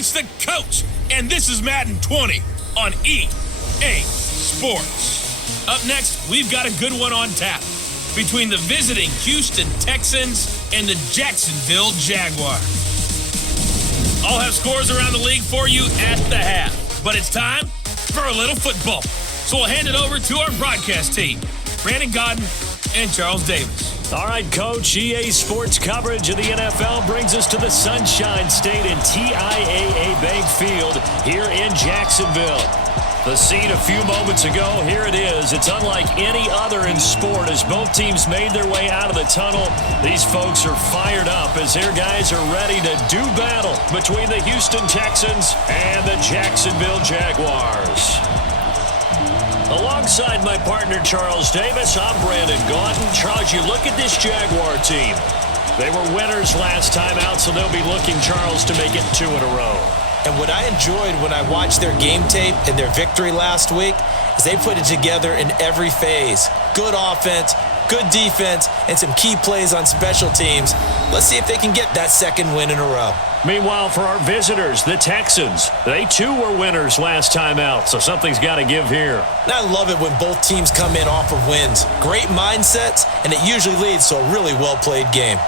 It's the coach, and this is Madden 20 on EA Sports. Up next, we've got a good one on tap between the visiting Houston Texans and the Jacksonville Jaguars. I'll have scores around the league for you at the half, but it's time for a little football. So we'll hand it over to our broadcast team, Brandon Godden and Charles Davis. All right, Coach, EA Sports coverage of the NFL brings us to the Sunshine State and TIAA Bank Field here in Jacksonville. The scene a few moments ago, here it is. It's unlike any other in sport as both teams made their way out of the tunnel. These folks are fired up as their guys are ready to do battle between the Houston Texans and the Jacksonville Jaguars. Alongside my partner, Charles Davis, I'm Brandon Gaudin. Charles, you look at this Jaguar team. They were winners last time out, so they'll be looking, Charles, to make it 2 in a row. And what I enjoyed when I watched their game tape and their victory last week is they put it together in every phase. Good offense, good defense, and some key plays on special teams. Let's see if they can get that second win in a row. Meanwhile, for our visitors, the Texans, they too were winners last time out, so something's got to give here. And I love it when both teams come in off of wins. Great mindsets, and it usually leads to a really well-played game.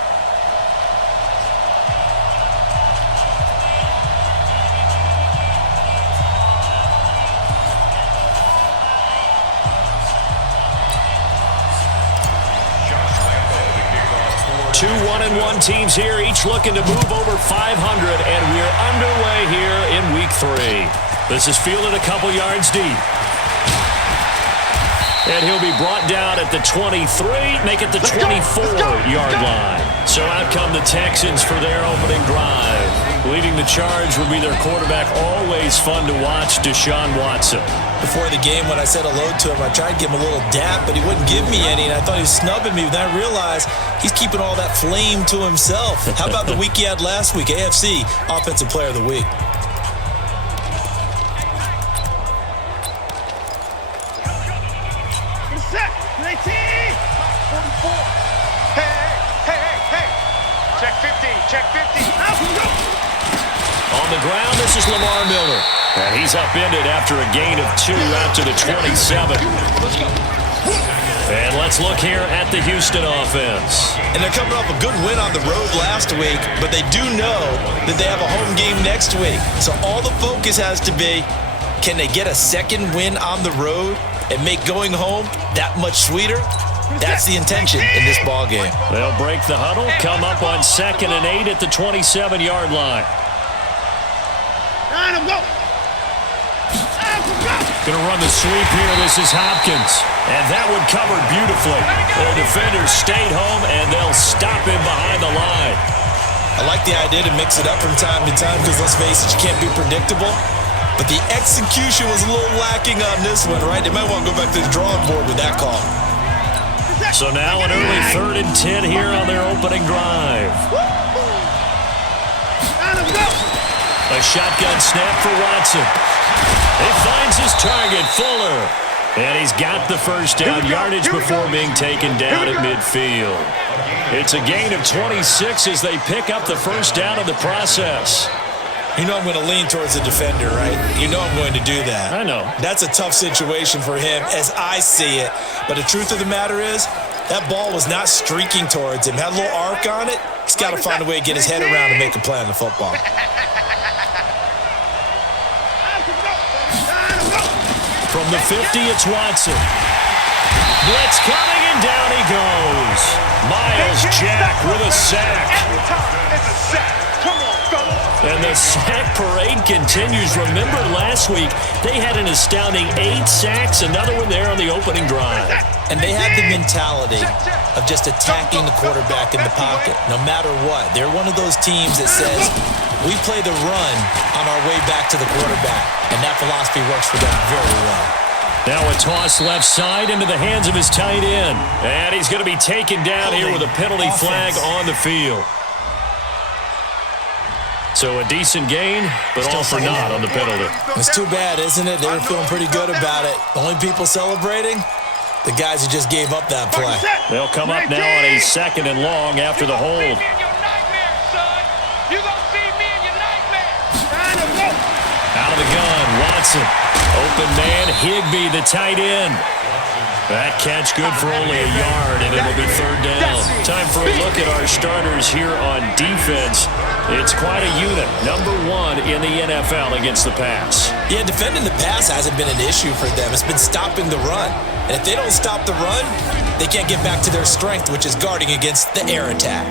Two 1-1 teams here, each looking to move over 500, and we're underway here in week 3. This is fielded a couple yards deep. And he'll be brought down at the 23, make it the 24-yard line. So out come the Texans for their opening drive. Leading the charge will be their quarterback, always fun to watch, Deshaun Watson. Before the game, when I said hello to him, I tried to give him a little dap, but he wouldn't give me any, and I thought he was snubbing me. Then I realized he's keeping all that flame to himself. How about the week he had last week? AFC Offensive Player of the Week. On the ground, this is Lamar Miller. And he's upended after a gain of 2 out to the 27. And let's look here at the Houston offense. And they're coming off a good win on the road last week, but they do know that they have a home game next week. So all the focus has to be, can they get a second win on the road and make going home that much sweeter? That's the intention in this ball game. They'll break the huddle, come up on 2nd and 8 at the 27-yard line. Going to run the sweep here. This is Hopkins. And that one covered beautifully. Their defenders stayed home, and they'll stop him behind the line. I like the idea to mix it up from time to time because, let's face it, you can't be predictable. But the execution was a little lacking on this one, right? They might want to go back to the drawing board with that call. So now an early 3rd and 10 here on their opening drive. A shotgun snap for Watson. He finds his target, Fuller. And he's got the first down yardage before being taken down at midfield. It's a gain of 26 as they pick up the first down in the process. You know I'm going to lean towards the defender, right? You know I'm going to do that. I know. That's a tough situation for him as I see it. But the truth of the matter is, that ball was not streaking towards him. Had a little arc on it. He's got to find a way to get his head around and make a play on the football. From the 50, it's Watson. Blitz coming, and down he goes. Miles Jack with a sack. And the sack parade continues. Remember last week, they had an astounding 8 sacks, another one there on the opening drive. And they had the mentality of just attacking the quarterback in the pocket, no matter what. They're one of those teams that says, we play the run on our way back to the quarterback. And that philosophy works for them very well. Now a toss left side into the hands of his tight end. And he's going to be taken down here with a penalty flag on the field. So a decent gain, but all for naught on the penalty. It's too bad, isn't it? They were feeling pretty good about it. The only people celebrating, the guys who just gave up that play. They'll come up now on a 2nd and long after the hold. the gun, Watson. Open man, Higbee, the tight end. That catch good for only a yard, and it'll be third down. Time for a look at our starters here on defense. It's quite a unit, number one in the NFL against the pass. Yeah, defending the pass hasn't been an issue for them. It's been stopping the run. And if they don't stop the run, they can't get back to their strength, which is guarding against the air attack.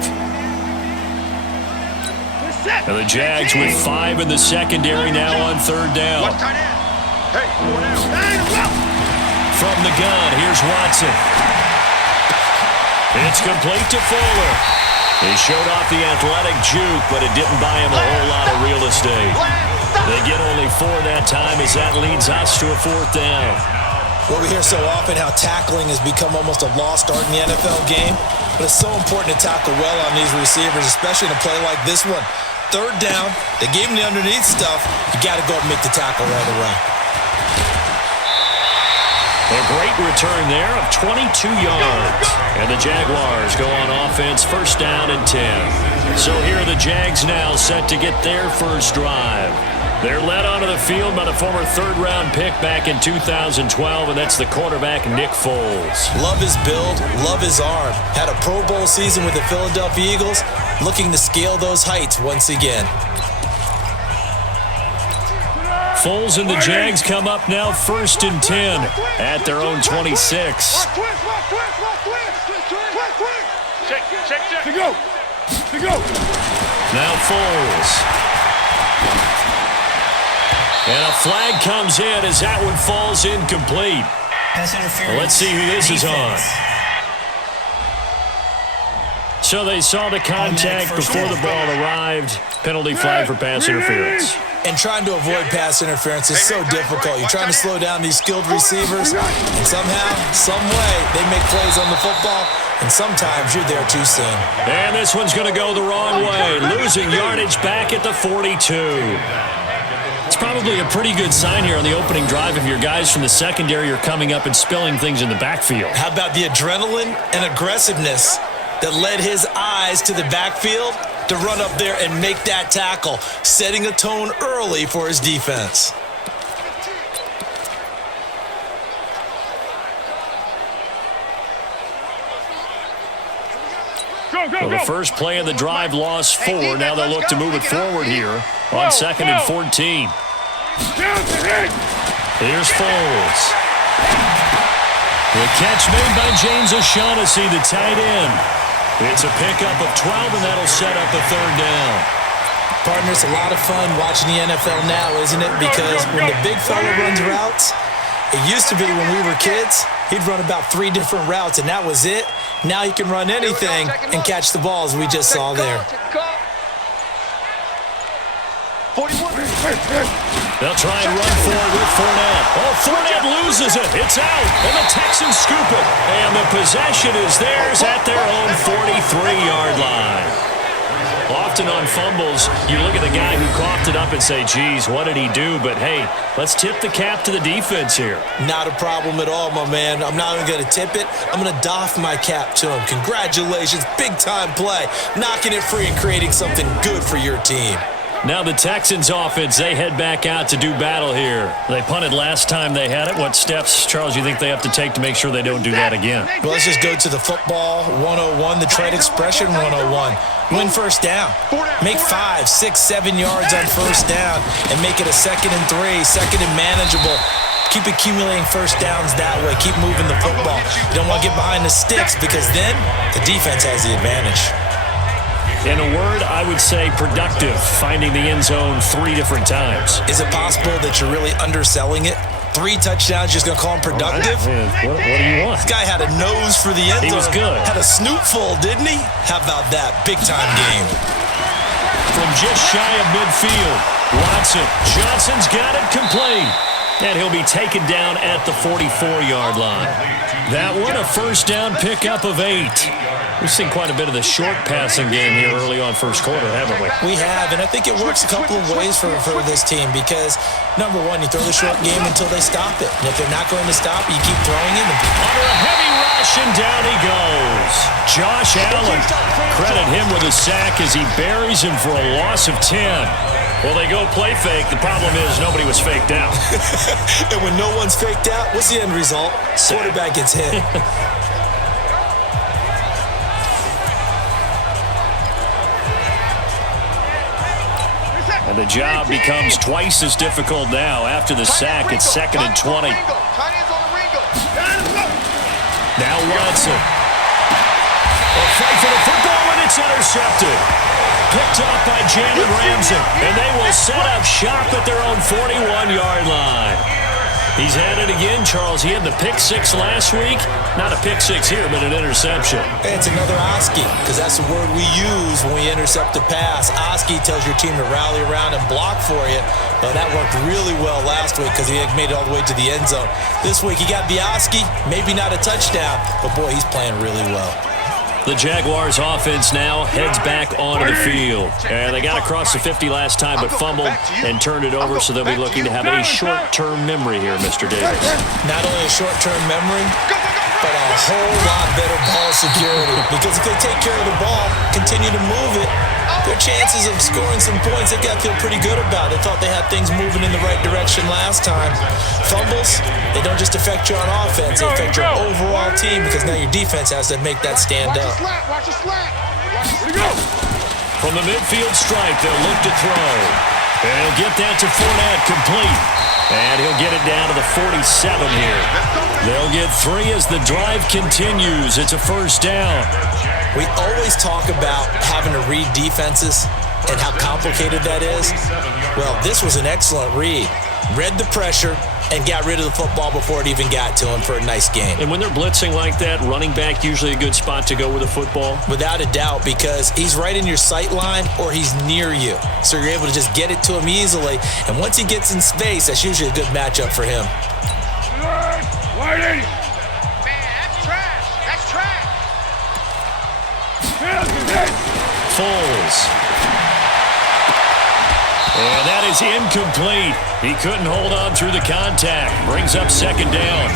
And the Jags with 5 in the secondary now on third down. From the gun, here's Watson. It's complete to Fuller. He showed off the athletic juke, but it didn't buy him a whole lot of real estate. They get only 4 that time as that leads us to a fourth down. Well, we hear so often how tackling has become almost a lost art in the NFL game, but it's so important to tackle well on these receivers, especially in a play like this one. Third down, they gave him the underneath stuff. You got to go and make the tackle right away. A great return there of 22 yards. And the Jaguars go on offense, first down and 10. So here are the Jags now set to get their first drive. They're led onto the field by the former third-round pick back in 2012, and that's the quarterback, Nick Foles. Love his build, love his arm. Had a Pro Bowl season with the Philadelphia Eagles, looking to scale those heights once again. Foles and the Jags come up now first and 10 at their own 26. Now Foles. And a flag comes in as that one falls incomplete. Well, let's see who this is on. So they saw the contact before the ball arrived. Penalty flag for pass interference. And trying to avoid pass interference is so difficult. You're trying to slow down these skilled receivers, and somehow, some way, they make plays on the football, and sometimes you're there too soon. And this one's going to go the wrong way, losing yardage back at the 42. It's probably a pretty good sign here on the opening drive if your guys from the secondary are coming up and spilling things in the backfield. How about the adrenaline and aggressiveness that led his eyes to the backfield to run up there and make that tackle, setting a tone early for his defense. Well, the first play of the drive lost 4. Now they'll look to move it forward here on second and 14. Here's Foles. The catch made by James O'Shaughnessy, the tight end. It's a pickup of 12, and that'll set up a third down. Partner, it's a lot of fun watching the NFL now, isn't it? Because when the big fella runs routes, it used to be when we were kids, he'd run about 3 different routes, and that was it. Now he can run anything and catch the ball, as we just saw there. They'll try and run forward with Fournette. Oh, Fournette loses it. It's out, and the Texans scoop it. And the possession is theirs at their own 43-yard line. Often on fumbles, you look at the guy who coughed it up and say, geez, what did he do? But, hey, let's tip the cap to the defense here. Not a problem at all, my man. I'm not even going to tip it. I'm going to doff my cap to him. Congratulations. Big-time play. Knocking it free and creating something good for your team. Now the Texans offense, they head back out to do battle here. They punted last time they had it. What steps, Charles, you think they have to take to make sure they don't do that again? Well, let's just go to the football 101, the trade expression 101. Win first down. Make 5, 6, 7 yards on first down and make it a 2nd and 3, second and manageable. Keep accumulating first downs that way. Keep moving the football. You don't want to get behind the sticks because then the defense has the advantage. In a word, I would say productive, finding the end zone 3 different times. Is it possible that you're really underselling it? 3 touchdowns, just going to call him productive? What do you want? This guy had a nose for the end zone. He was good. Had a snootful, didn't he? How about that? Big-time game. From just shy of midfield, Watson. Johnson's got it complete. And he'll be taken down at the 44-yard line. That one, a first down pickup of 8. We've seen quite a bit of the short passing game here early on first quarter, haven't we? We have, and I think it works a couple of ways for this team because, number one, you throw the short game until they stop it. And if they're not going to stop it, you keep throwing it. Under a heavy rush, and down he goes. Josh Allen, credit him with a sack as he buries him for a loss of 10. Well, they go play fake. The problem is nobody was faked out. And when no one's faked out, what's the end result? Quarterback gets hit. And the job becomes twice as difficult now. After the sack, it's 2nd and 20. Now Watson. A fight for the football, and it's intercepted. Picked up by Jalen Ramsey. And they will set up shop at their own 41-yard line. He's had it again, Charles. He had the pick six last week. Not a pick six here, but an interception. Hey, it's another Oski, because that's the word we use when we intercept a pass. Oski tells your team to rally around and block for you. Well, that worked really well last week because he made it all the way to the end zone. This week, he got the Oski, maybe not a touchdown, but boy, he's playing really well. The Jaguars offense now heads back onto the field. And they got across the 50 last time, but fumbled and turned it over, so they'll be looking to have a short-term memory here, Mr. Davis. Not only a short-term memory, but a whole lot better ball security. Because if they take care of the ball, continue to move it, their chances of scoring some points, they've got to feel pretty good about. They thought they had things moving in the right direction last time. Fumbles, they don't just affect you on offense, they affect your overall team because now your defense has to make that stand up. Watch the slant. From the midfield stripe, they'll look to throw. And he'll get that to Fournette, complete. And he'll get it down to the 47 here. They'll get 3 as the drive continues. It's a first down. We always talk about having to read defenses and how complicated that is. Well, this was an excellent read. Read the pressure and got rid of the football before it even got to him for a nice game. And when they're blitzing like that, running back usually a good spot to go with the football? Without a doubt, because he's right in your sight line or he's near you. So you're able to just get it to him easily. And once he gets in space, that's usually a good matchup for him. Man, that's trash. That's trash. Foles. And that is incomplete. He couldn't hold on through the contact. Brings up second down.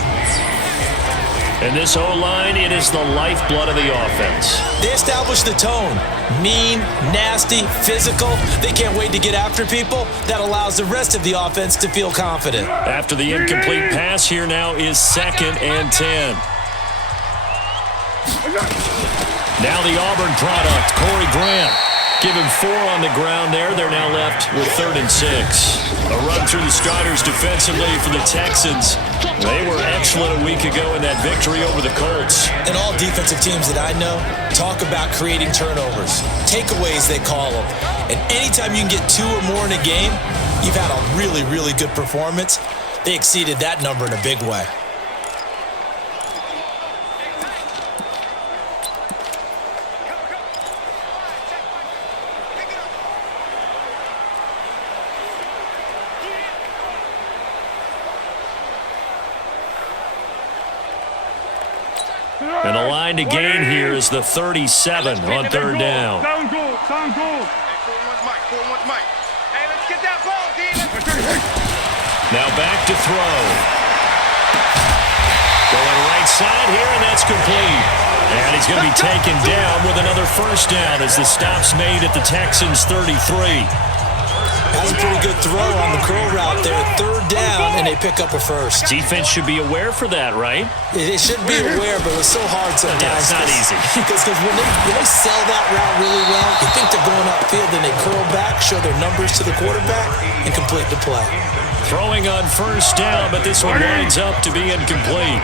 And this O-line, it is the lifeblood of the offense. They establish the tone. Mean, nasty, physical. They can't wait to get after people. That allows the rest of the offense to feel confident. After the incomplete pass, here now is 2nd and 10. Now the Auburn product, Corey Grant. Give him 4 on the ground there. They're now left with 3rd and 6. A run through the starters defensively for the Texans. They were excellent a week ago in that victory over the Colts. And all defensive teams that I know talk about creating turnovers. Takeaways, they call them. And anytime you can get 2 or more in a game, you've had a really, really good performance. They exceeded that number in a big way. And the line to gain here is the 37 on 3rd down. Sound good. Hey, let's get that ball, D. Now back to throw. Going right side here, and that's complete. And he's going to be taken down with another first down as the stop's made at the Texans' 33. That's a pretty good throw on the curl route there. 3rd down, and they pick up a first. Defense should be aware for that, right? It should be aware, but it's so hard sometimes. Yeah, it's not easy. Because when they sell that route really well, you think they're going upfield, then they curl back, show their numbers to the quarterback, and complete the play. Throwing on first down, but this one winds up to be incomplete.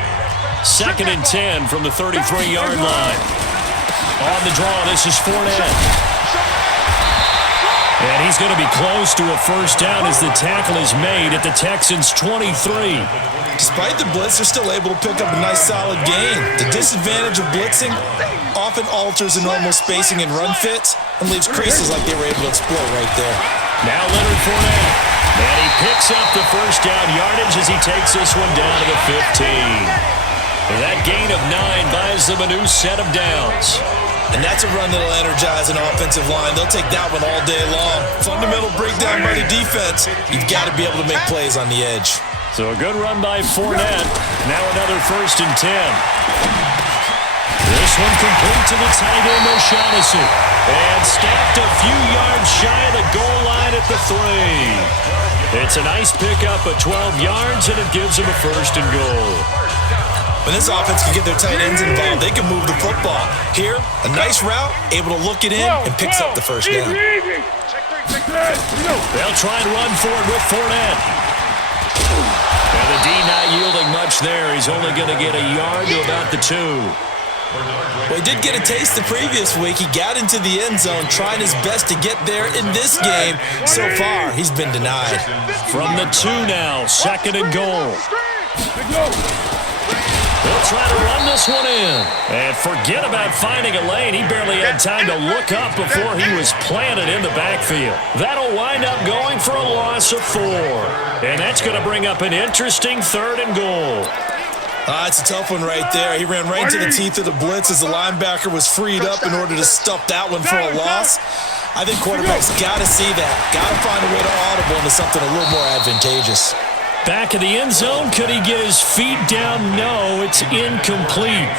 2nd and 10 from the 33-yard line. On the draw, this is Fournette. And he's going to be close to a first down as the tackle is made at the Texans' 23. Despite the blitz, they're still able to pick up a nice solid gain. The disadvantage of blitzing often alters the normal spacing and run fits and leaves creases like they were able to exploit right there. Now Leonard Fournette. And he picks up the first down yardage as he takes this one down to the 15. And that gain of 9 buys them a new set of downs. And that's a run that'll energize an offensive line. They'll take that one all day long. Fundamental breakdown by the defense. You've got to be able to make plays on the edge. So a good run by Fournette. Now another 1st and 10. This one complete to the tight end, O'Shaughnessy. And stacked a few yards shy of the goal line at the 3. It's a nice pickup of 12 yards, and it gives them a 1st and goal. When this offense can get their tight ends involved, they can move the football. Here, a nice route, able to look it in, and picks up the 1st down. They'll try and run for it with Fournette. And the D not yielding much there. He's only going to get a yard to about the 2. Well, he did get a taste the previous week. He got into the end zone, trying his best to get there in this game. So far, he's been denied. From the 2 now, 2nd and goal. They'll try to run this one in. And forget about finding a lane. He barely had time to look up before he was planted in the backfield. That'll wind up going for a loss of 4. And that's going to bring up an interesting 3rd and goal. It's a tough one right there. He ran right into the teeth of the blitz as the linebacker was freed up in order to stuff that one for a loss. I think quarterbacks got to see that. Got to find a way to audible into something a little more advantageous. Back of the end zone. Could he get his feet down? No, it's incomplete.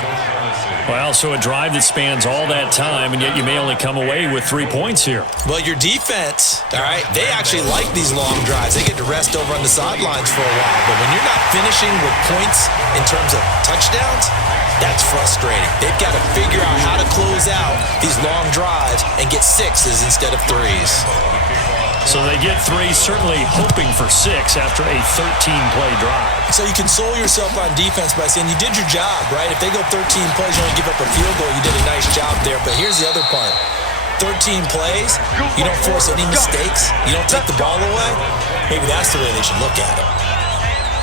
Well, so a drive that spans all that time, and yet you may only come away with 3 points here. Well, your defense, all right, they actually like these long drives. They get to rest over on the sidelines for a while. But when you're not finishing with points in terms of touchdowns, that's frustrating. They've got to figure out how to close out these long drives and get 6s instead of 3s. So they get 3, certainly hoping for 6 after a 13-play drive. So you console yourself on defense by saying you did your job, right? If they go 13 plays, you only give up a field goal, you did a nice job there. But here's the other part. 13 plays, you don't force any mistakes, you don't take the ball away. Maybe that's the way they should look at it.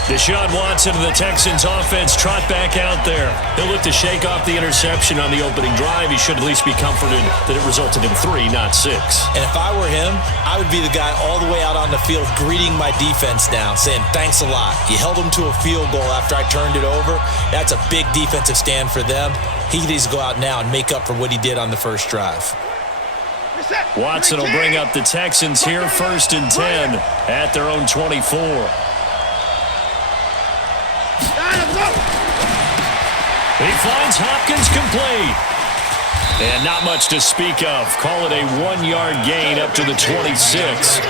Deshaun Watson of the Texans offense trot back out there. He'll look to shake off the interception on the opening drive. He should at least be comforted that it resulted in 3, not 6. And if I were him, I would be the guy all the way out on the field greeting my defense now, saying, thanks a lot. You held them to a field goal after I turned it over. That's a big defensive stand for them. He needs to go out now and make up for what he did on the first drive. Watson will bring up the Texans here, 1st and 10 at their own 24. He finds Hopkins complete. And not much to speak of. Call it a 1-yard gain up to the 26.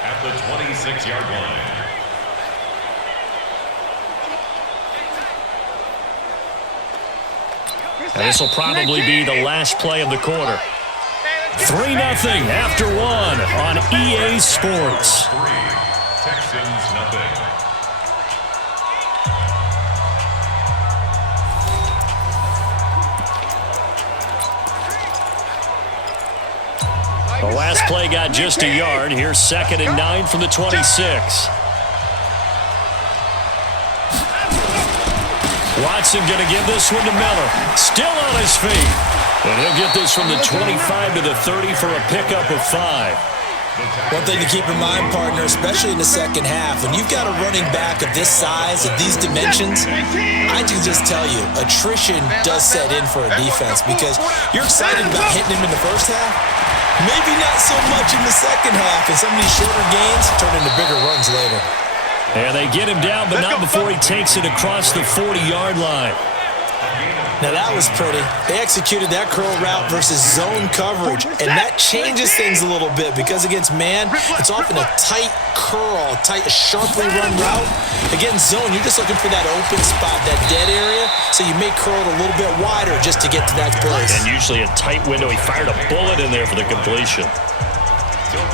At the 26-yard line. And this will probably be the last play of the quarter. 3-0 after 1 on EA Sports. 3, Texans nothing. The last play got just a yard. Here's 2nd and 9 from the 26. Watson going to give this one to Miller. Still on his feet. And he'll get this from the 25 to the 30 for a pickup of 5. One thing to keep in mind, partner, especially in the second half, when you've got a running back of this size, of these dimensions, I can just tell you, attrition does set in for a defense because you're excited about hitting him in the first half. Maybe not so much in the second half, and some of these shorter gains turn into bigger runs later. And they get him down, but not before he takes it across the 40-yard line. Now that was pretty. They executed that curl route versus zone coverage, and that changes things a little bit because against man, it's often a tight curl, tight, sharply run route. Against zone, you're just looking for that open spot, that dead area, so you may curl it a little bit wider just to get to that place. And usually a tight window. He fired a bullet in there for the completion.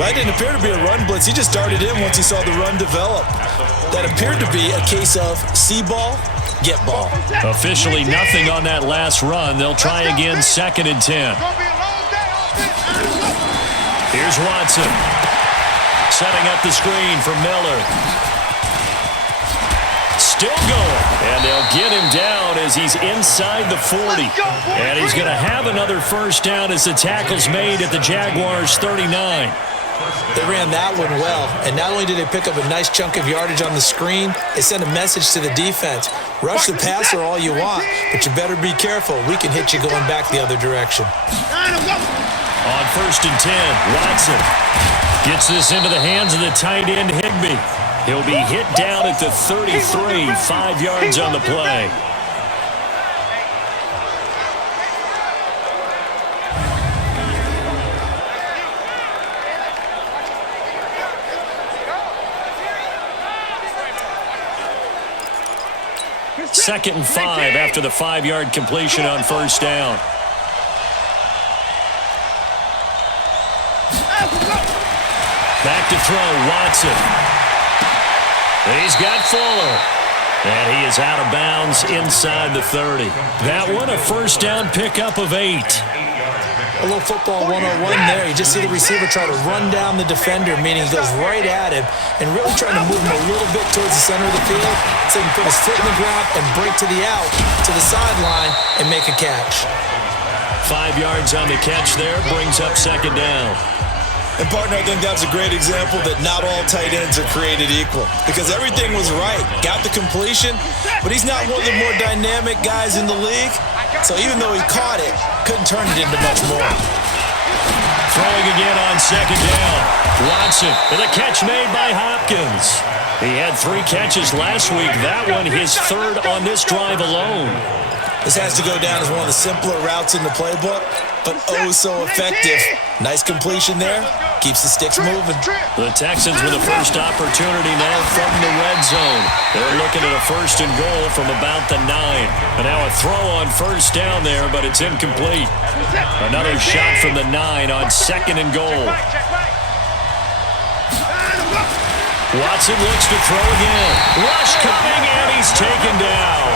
That didn't appear to be a run blitz. He just darted in once he saw the run develop. That appeared to be a case of see ball, get ball. Officially nothing on that last run. They'll try again, 2nd and 10. Here's Watson. Setting up the screen for Miller. Still going. And they'll get him down as he's inside the 40. And he's going to have another 1st down as the tackle's made at the Jaguars' 39. They ran that one well, and not only did they pick up a nice chunk of yardage on the screen, they sent a message to the defense. Rush the passer all you want, but you better be careful. We can hit you going back the other direction. On 1st and 10, Watson gets this into the hands of the tight end, Higbee. He'll be hit down at the 33, 5 yards on the play. 2nd and 5 after the 5-yard completion on first down. Back to throw, Watson. He's got Fuller. And he is out of bounds inside the 30. That one, a first down pickup of 8. A little football 101 there. You just see the receiver try to run down the defender, meaning he goes right at him and really trying to move him a little bit towards the center of the field so he can put his foot in the ground and break to the out, to the sideline, and make a catch. 5 yards on the catch there, brings up 2nd down. And, partner, I think that's a great example that not all tight ends are created equal because everything was right. Got the completion, but he's not one of the more dynamic guys in the league. So even though he caught it, couldn't turn it into much more. Throwing again on 2nd down. Watson with a catch made by Hopkins. He had 3 catches last week. That one his 3rd on this drive alone. This has to go down as one of the simpler routes in the playbook, but oh so effective. Nice completion there. Keeps the sticks moving. The Texans with a first opportunity now from the red zone. They're looking at a 1st and goal from about the 9. And now a throw on first down there, but it's incomplete. Another shot from the 9 on 2nd and goal. Watson looks to throw again. Rush coming, and he's taken down.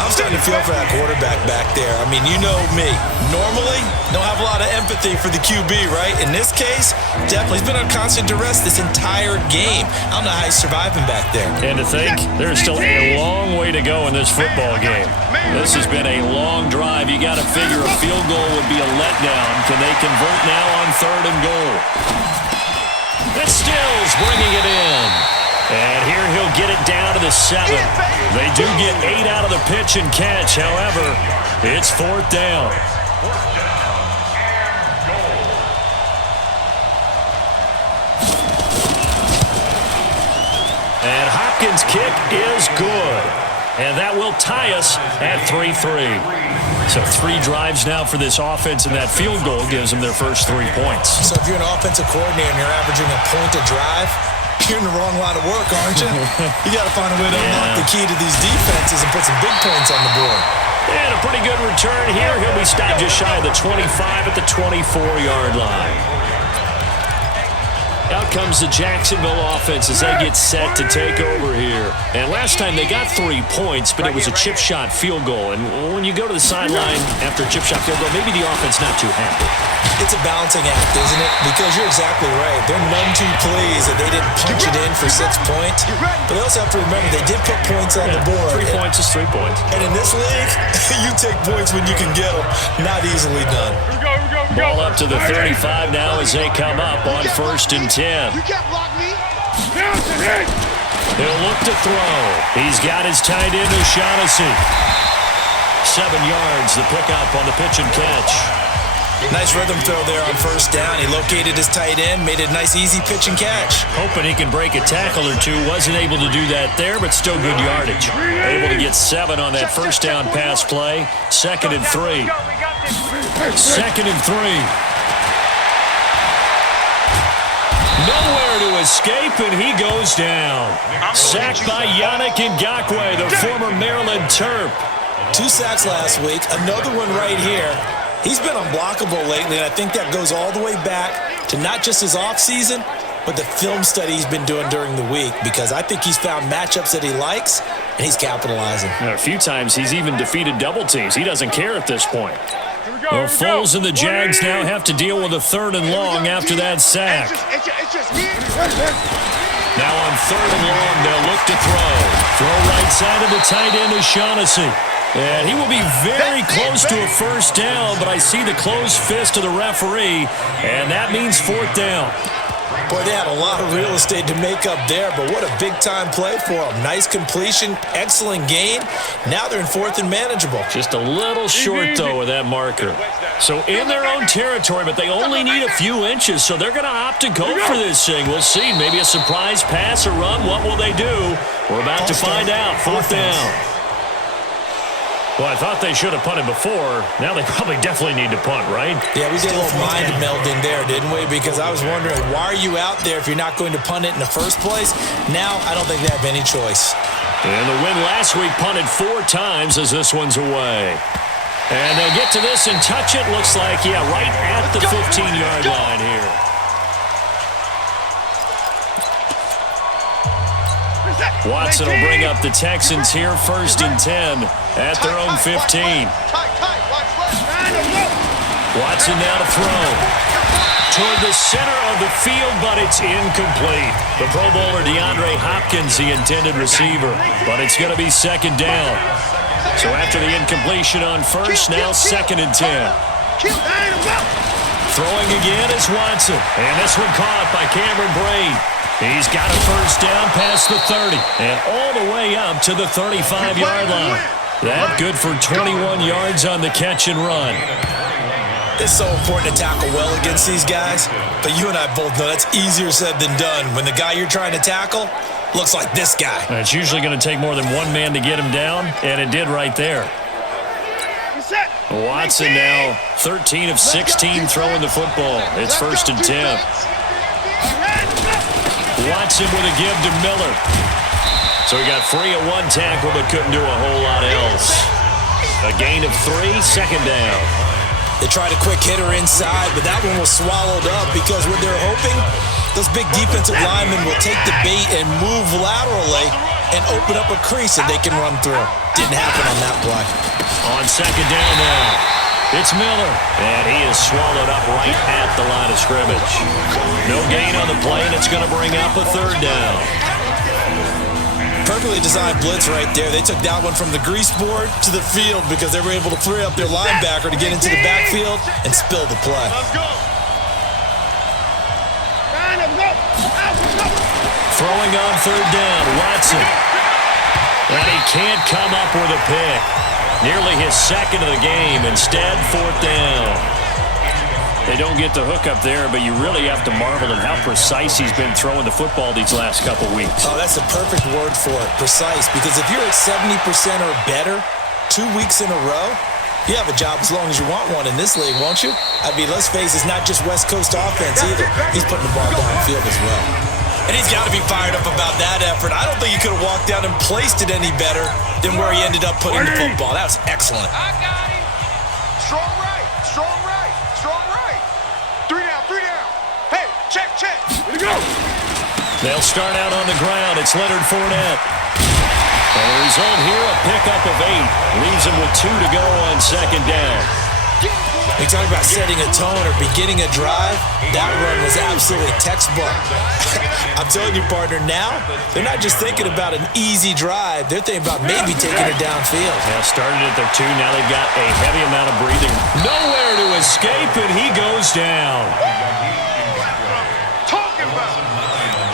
I'm starting to feel for that quarterback back there. I mean, you know me. Normally, don't have a lot of empathy for the QB, right? In this case, definitely. He's been on constant duress this entire game. I don't know how he's surviving back there. And to think, there's still a long way to go in this football game. This has been a long drive. You got to figure a field goal would be a letdown. Can they convert now on 3rd and goal? That's Stills bringing it in. And here he'll get it down to the 7. They do get 8 out of the pitch and catch. However, it's 4th down. And Hopkins' kick is good. And that will tie us at 3-3. So 3 drives now for this offense, and that field goal gives them their first 3 points. So if you're an offensive coordinator and you're averaging a point a drive, you're in the wrong line of work, aren't you? You got to find a way to unlock the key to these defenses and put some big points on the board. And a pretty good return here. He'll be stopped just shy of the 25 at the 24-yard line. Out comes the Jacksonville offense as they get set to take over here. And last time they got 3 points, but it was a chip shot field goal. And when you go to the sideline after a chip shot field goal, maybe the offense not too happy. It's a balancing act, isn't it? Because you're exactly right. They're none too pleased that they didn't punch it in for 6 points. But they also have to remember they did put points on the board. 3 points is 3 points. And in this league, you take points when you can get them. Not easily done. Ball up to the 35 now as they come up on 1st and 10. You can't block me. He'll look to throw. He's got his tight end, O'Shaughnessy. 7 yards, the pickup on the pitch and catch. Nice rhythm throw there on 1st down. He located his tight end, made a nice easy pitch and catch. Hoping he can break a tackle or 2. Wasn't able to do that there, but still good yardage. Able to get 7 on that 1st down pass play. 2nd and 3. 2nd and 3. Nowhere to escape, and he goes down. Sacked by Yannick Ngakoue, the former Maryland Terp. 2 sacks last week, another one right here. He's been unblockable lately, and I think that goes all the way back to not just his offseason, but the film study he's been doing during the week, because I think he's found matchups that he likes, and he's capitalizing. A few times he's even defeated double teams. He doesn't care at this point. Well, Foles and the Jags now have to deal with a 3rd and long after that sack. Now on 3rd and long, they'll look to throw. Throw right side of the tight end, O'Shaughnessy. And he will be very close to a 1st down, but I see the closed fist of the referee, and that means 4th down. Boy, they had a lot of real estate to make up there, but what a big-time play for them. Nice completion, excellent gain. Now they're in 4th and manageable. Just a little short, though, of that marker. So in their own territory, but they only need a few inches, so they're going to opt to go for this thing. We'll see. Maybe a surprise pass or run. What will they do? We're about to find out. 4th down. Well, I thought they should have punted before. Now they probably definitely need to punt, right? Yeah, we did a little mind melding there, didn't we? Because I was wondering, why are you out there if you're not going to punt it in the first place? Now, I don't think they have any choice. And the win last week punted 4 times as this one's away. And they'll get to this and touch it. Looks like, yeah, right at the 15-yard line here. Watson will bring up the Texans here, 1st and 10 at their own 15. Watson now to throw. Toward the center of the field, but it's incomplete. The Pro Bowler DeAndre Hopkins, the intended receiver, but it's going to be 2nd down. So after the incompletion on 1st, now 2nd and 10. Throwing again is Watson, and this one caught by Cameron Brate. He's got a 1st down past the 30 and all the way up to the 35-yard line. That good for 21 yards on the catch and run. It's so important to tackle well against these guys, but you and I both know that's easier said than done when the guy you're trying to tackle looks like this guy. And it's usually going to take more than one man to get him down, and it did right there. Watson now 13 of 16 throwing the football. It's 1st and 10. Watson with a give to Miller. So he got free at 1 tackle, but couldn't do a whole lot else. A gain of 3, 2nd down. They tried a quick hitter inside, but that one was swallowed up because what they're hoping, those big defensive linemen will take the bait and move laterally and open up a crease that they can run through. Didn't happen on that play. On 2nd down now, it's Miller, and he is swallowed up right at the line of scrimmage. No gain on the play, and it's going to bring up a 3rd down. Perfectly designed blitz right there. They took that one from the grease board to the field because they were able to free up their linebacker to get into the backfield and spill the play. Throwing on 3rd down, Watson. And he can't come up with a pick. Nearly his 2nd of the game. Instead, 4th down. They don't get the hook up there, but you really have to marvel at how precise he's been throwing the football these last couple weeks. Oh, that's the perfect word for it, precise. Because if you're at 70% or better 2 weeks in a row, you have a job as long as you want one in this league, won't you? I mean, let's face it, it's not just West Coast offense either. He's putting the ball downfield as well. And he's got to be fired up about that effort. I don't think he could have walked down and placed it any better than where he ended up putting the football. That was excellent. I got him. Strong right, strong right, strong right. 3 down, 3 down. Hey, check. Here we go. They'll start out on the ground. It's Leonard Fournette. And the result here, a pickup of 8. Leaves him with 2 to go on 2nd down. You talk about setting a tone or beginning a drive, that run was absolutely textbook. I'm telling you, partner, now they're not just thinking about an easy drive. They're thinking about maybe taking it downfield. Now started at their 2. Now they've got a heavy amount of breathing. Nowhere to escape, and he goes down. Talking about.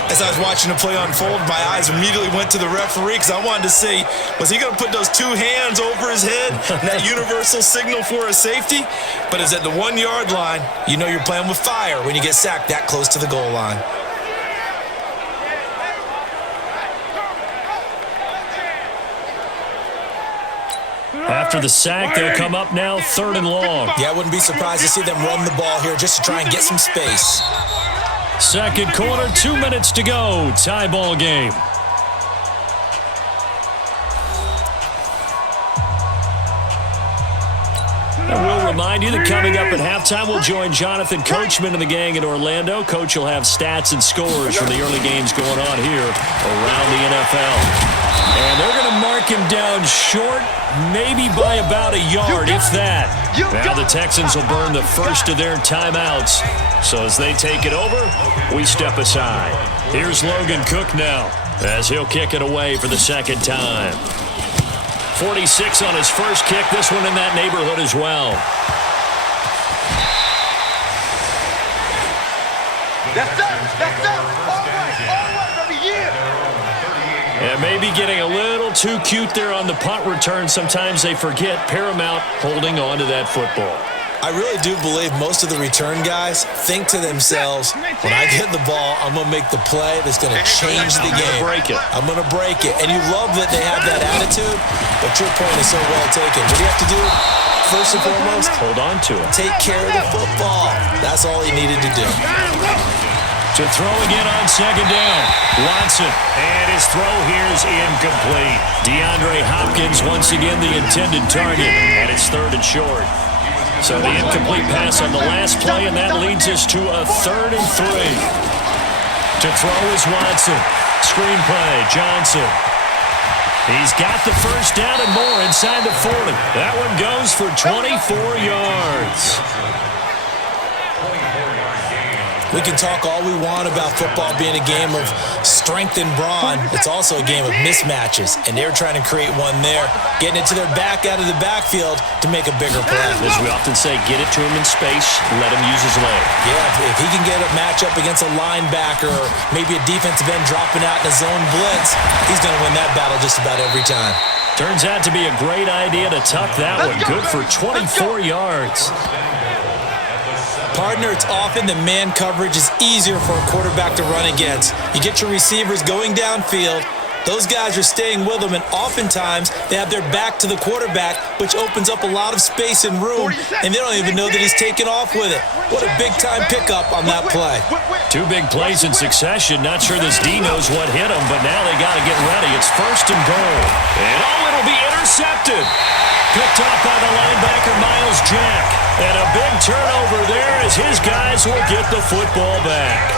As I was watching the play unfold, my eyes immediately went to the referee because I wanted to see, was he going to put those 2 hands over his head, that universal signal for a safety? But it's at the 1-yard line. You know you're playing with fire when you get sacked that close to the goal line. After the sack, they'll come up now 3rd and long. Yeah, I wouldn't be surprised to see them run the ball here just to try and get some space. 2nd quarter, 2 minutes to go. Tie ball game. And we'll remind you that coming up at halftime, we'll join Jonathan Coachman and the gang in Orlando. Coach will have stats and scores from the early games going on here around the NFL. And they're going to mark him down short, maybe by about a yard, if that. Now the Texans will burn the first of their timeouts. So as they take it over, we step aside. Here's Logan Cook now as he'll kick it away for the 2nd time. 46 on his first kick, this one in that neighborhood as well. That's up. All right, baby, yeah. And maybe getting a little too cute there on the punt return. Sometimes they forget paramount holding on to that football. I really do believe most of the return guys think to themselves, when I get the ball, I'm going to make the play that's going to change the game. I'm going to break it. And you love that they have that attitude, but your point is so well taken. What do you have to do? First and foremost, hold on to it. Take care of the football. That's all he needed to do. To throw again on second down. Watson. And his throw here is incomplete. DeAndre Hopkins once again the intended target. And it's third and short. So the incomplete pass on the last play, and that leads us to a 3rd and 3. To throw is Watson. Screenplay, Johnson. He's got the first down and more inside the 40. That one goes for 24 yards. We can talk all we want about football being a game of strength and brawn. It's also a game of mismatches, and they're trying to create one there, getting it to their back out of the backfield to make a bigger play. As we often say, get it to him in space, let him use his leg. Yeah, if he can get a matchup against a linebacker or maybe a defensive end dropping out in a zone blitz, he's going to win that battle just about every time. Turns out to be a great idea to tuck that one. Good for 24 yards. Partner, it's often that man coverage is easier for a quarterback to run against. You get your receivers going downfield. Those guys are staying with them, and oftentimes they have their back to the quarterback, which opens up a lot of space and room, and they don't even know that he's taken off with it. What a big-time pickup on that play. 2 big plays in succession. Not sure this D knows what hit him, but now they got to get ready. It's 1st and goal. And it'll be intercepted. Picked off by the linebacker, Miles Jack. And a big turnover there as his guys will get the football back.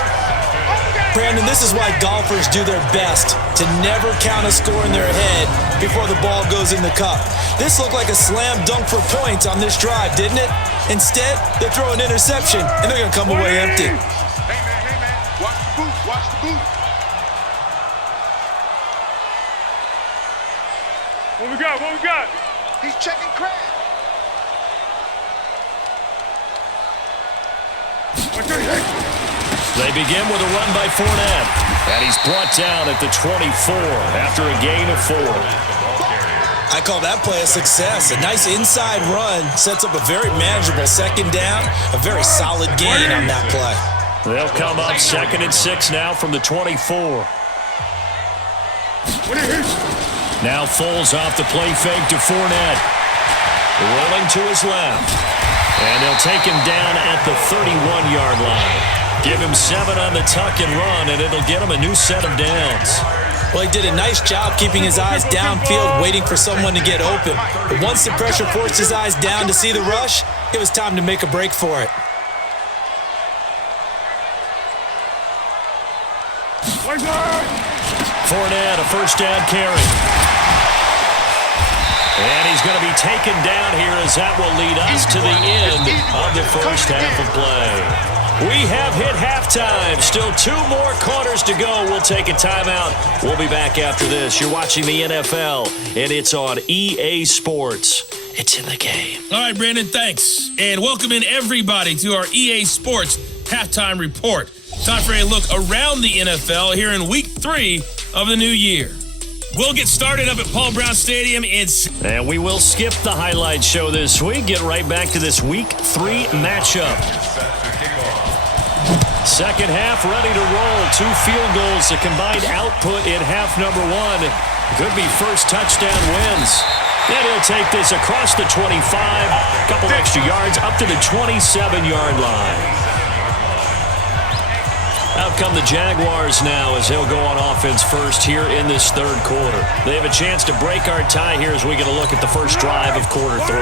Brandon, this is why golfers do their best to never count a score in their head before the ball goes in the cup. This looked like a slam dunk for points on this drive, didn't it? Instead, they throw an interception, and they're going to come away empty. Hey, man, watch the boot, watch the boot. What we got? He's checking crab. They begin with a run by Fournette. And he's brought down at the 24 after a gain of 4. I call that play a success. A nice inside run sets up a very manageable second down. A very solid gain on that play. They'll come up 2nd and 6 now from the 24. Now Foles off the play fake to Fournette. Rolling to his left. And they'll take him down at the 31-yard line. Give him 7 on the tuck and run, and it'll get him a new set of downs. Well, he did a nice job keeping his eyes downfield, waiting for someone to get open. But once the pressure forced his eyes down to see the rush, it was time to make a break for it. Fournette, a first down carry. And he's going to be taken down here as that will lead us to the end of the first half of play. We have hit halftime. Still 2 more quarters to go. We'll take a timeout. We'll be back after this. You're watching the NFL, and it's on EA Sports. It's in the game. All right, Brandon, thanks. And welcome in everybody to our EA Sports Halftime Report. Time for a look around the NFL here in Week 3 of the new year. We'll get started up at Paul Brown Stadium. And we will skip the highlight show this week. Get right back to this Week 3 matchup. Second half ready to roll. 2 field goals, the combined output in half number 1. Could be first touchdown wins. And he'll take this across the 25. Couple extra yards up to the 27-yard line. Out come the Jaguars now as they'll go on offense first here in this 3rd quarter. They have a chance to break our tie here as we get a look at the first drive of quarter 3.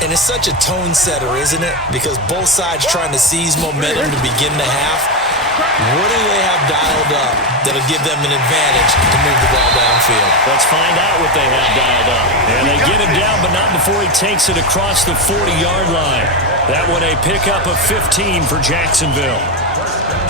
And it's such a tone setter, isn't it? Because both sides trying to seize momentum to begin the half. What do they have dialed up that'll give them an advantage to move the ball downfield? Let's find out what they have dialed up. And they get him down, but not before he takes it across the 40-yard line. That one a pickup of 15 for Jacksonville.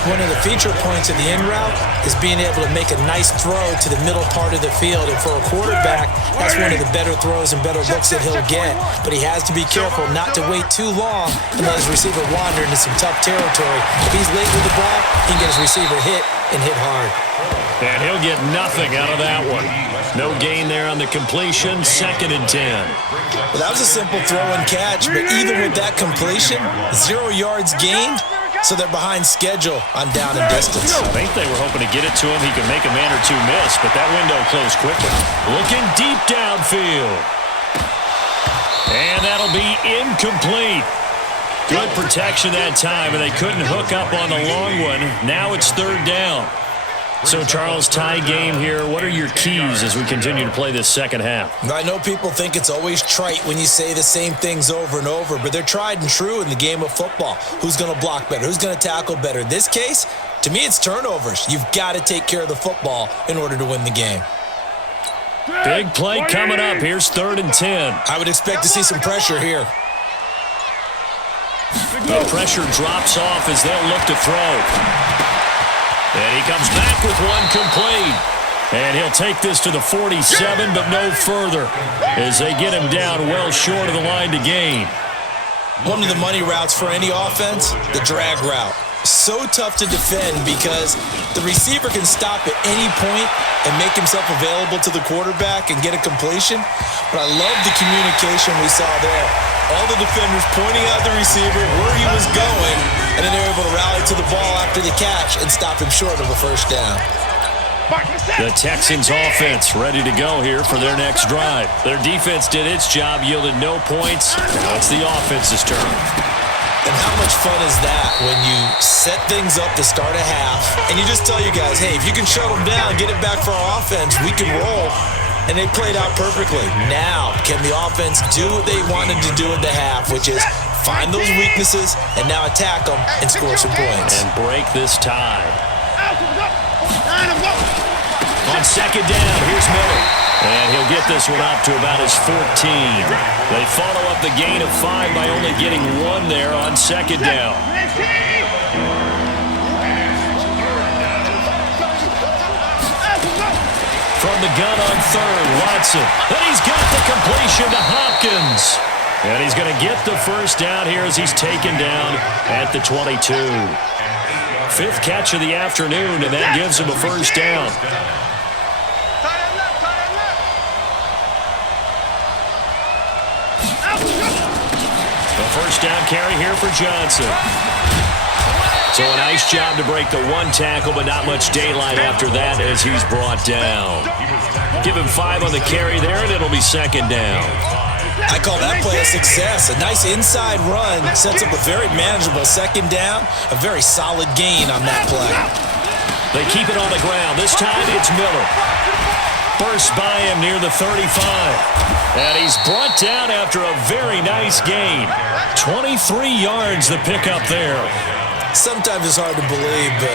one of the feature points of the in route is being able to make a nice throw to the middle part of the field. And for a quarterback, that's one of the better throws and better looks that he'll get. But he has to be careful not to wait too long and let his receiver wander into some tough territory. If he's late with the ball, he can get his receiver hit and hit hard. And he'll get nothing out of that one. No gain there on the completion, 2nd and 10. Well, that was a simple throw and catch, but even with that completion, 0 yards gained, so they're behind schedule on down and distance. I think they were hoping to get it to him. He could make a man or two miss, but that window closed quickly. Looking deep downfield. And that'll be incomplete. Good protection that time, and they couldn't hook up on the long one. Now it's 3rd down. So, Charles, tie game here. What are your keys as we continue to play this second half? I know people think it's always trite when you say the same things over and over, but they're tried and true in the game of football. Who's going to block better? Who's going to tackle better? In this case, to me, it's turnovers. You've got to take care of the football in order to win the game. Big play coming up. Here's 3rd and 10. I would expect to see some pressure here. The pressure drops off as they'll look to throw. And he comes back with one complete. And he'll take this to the 47, but no further as they get him down well short of the line to gain. One of the money routes for any offense, the drag route. So tough to defend because the receiver can stop at any point and make himself available to the quarterback and get a completion. But I love the communication we saw there. All the defenders pointing out the receiver, where he was going, and then they were able to rally to the ball after the catch and stop him short of a 1st down. The Texans offense ready to go here for their next drive. Their defense did its job, yielded no points. Now it's the offense's turn. And how much fun is that when you set things up to start a half and you just tell your guys, hey, if you can shut them down, get it back for our offense, we can roll. And they played out perfectly. Now, can the offense do what they wanted to do in the half, which is find those weaknesses and now attack them and score some points. And break this tie. On 2nd down, here's Miller. And he'll get this one up to about his 14. They follow up the gain of 5 by only getting 1 there on 2nd down. From the gun on 3rd, Watson. And he's got the completion to Hopkins. And he's going to get the 1st down here as he's taken down at the 22. 5th catch of the afternoon, and that gives him a 1st down. The 1st down carry here for Johnson. So a nice job to break the 1 tackle, but not much daylight after that as he's brought down. Give him 5 on the carry there, and it'll be 2nd down. I call that play a success. A nice inside run sets up a very manageable 2nd down, a very solid gain on that play. They keep it on the ground. This time it's Miller. Burst by him near the 35. And he's brought down after a very nice gain. 23 yards the pickup there. Sometimes it's hard to believe, but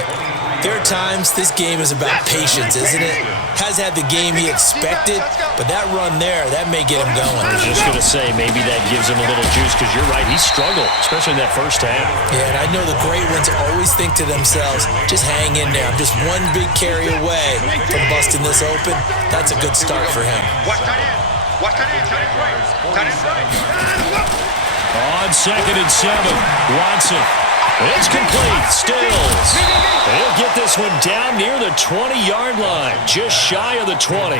there are times this game is about patience, isn't it? Has had the game he expected, but that run there, that may get him going. I was just going to say, maybe that gives him a little juice, because you're right, he struggled, especially in that 1st half. Yeah, and I know the great ones always think to themselves, just hang in there. I'm just one big carry away from busting this open. That's a good start for him. On 2nd and 7, Watson. It's complete. Stills. He'll get this one down near the 20-yard line, just shy of the 20.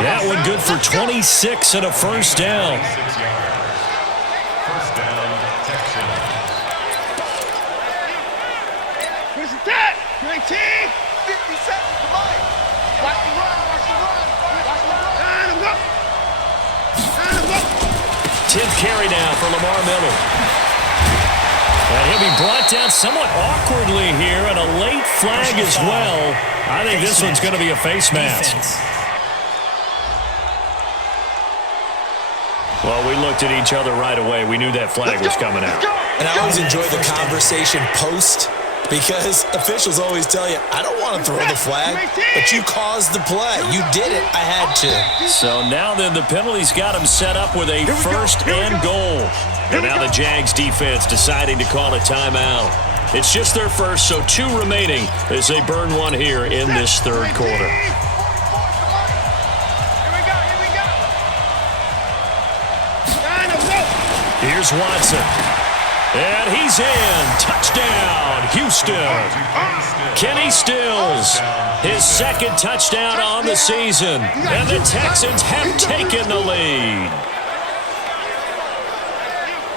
That one good for 26 and a 1st down. 1st down, Texans. Where's the dead? 19. 50 seconds. Come on. Watch the run. Watch the run. Watch the run. Line him up. Line him up. 10th carry now for Lamar Miller. And he'll be brought down somewhat awkwardly here, and a late flag as well. I think this one's going to be a face mask. Well, we looked at each other right away. We knew that flag was coming out. And I always enjoy the conversation post, because officials always tell you, I don't want to throw the flag, but you caused the play. You did it. I had to. So now then the penalty's got him set up with a 1st and goal. And now the Jags defense deciding to call a timeout. It's just their first, so 2 remaining as they burn one here in this third quarter. Here's Watson. And he's in. Touchdown, Houston. Kenny Stills, his second touchdown on the season. And the Texans have taken the lead.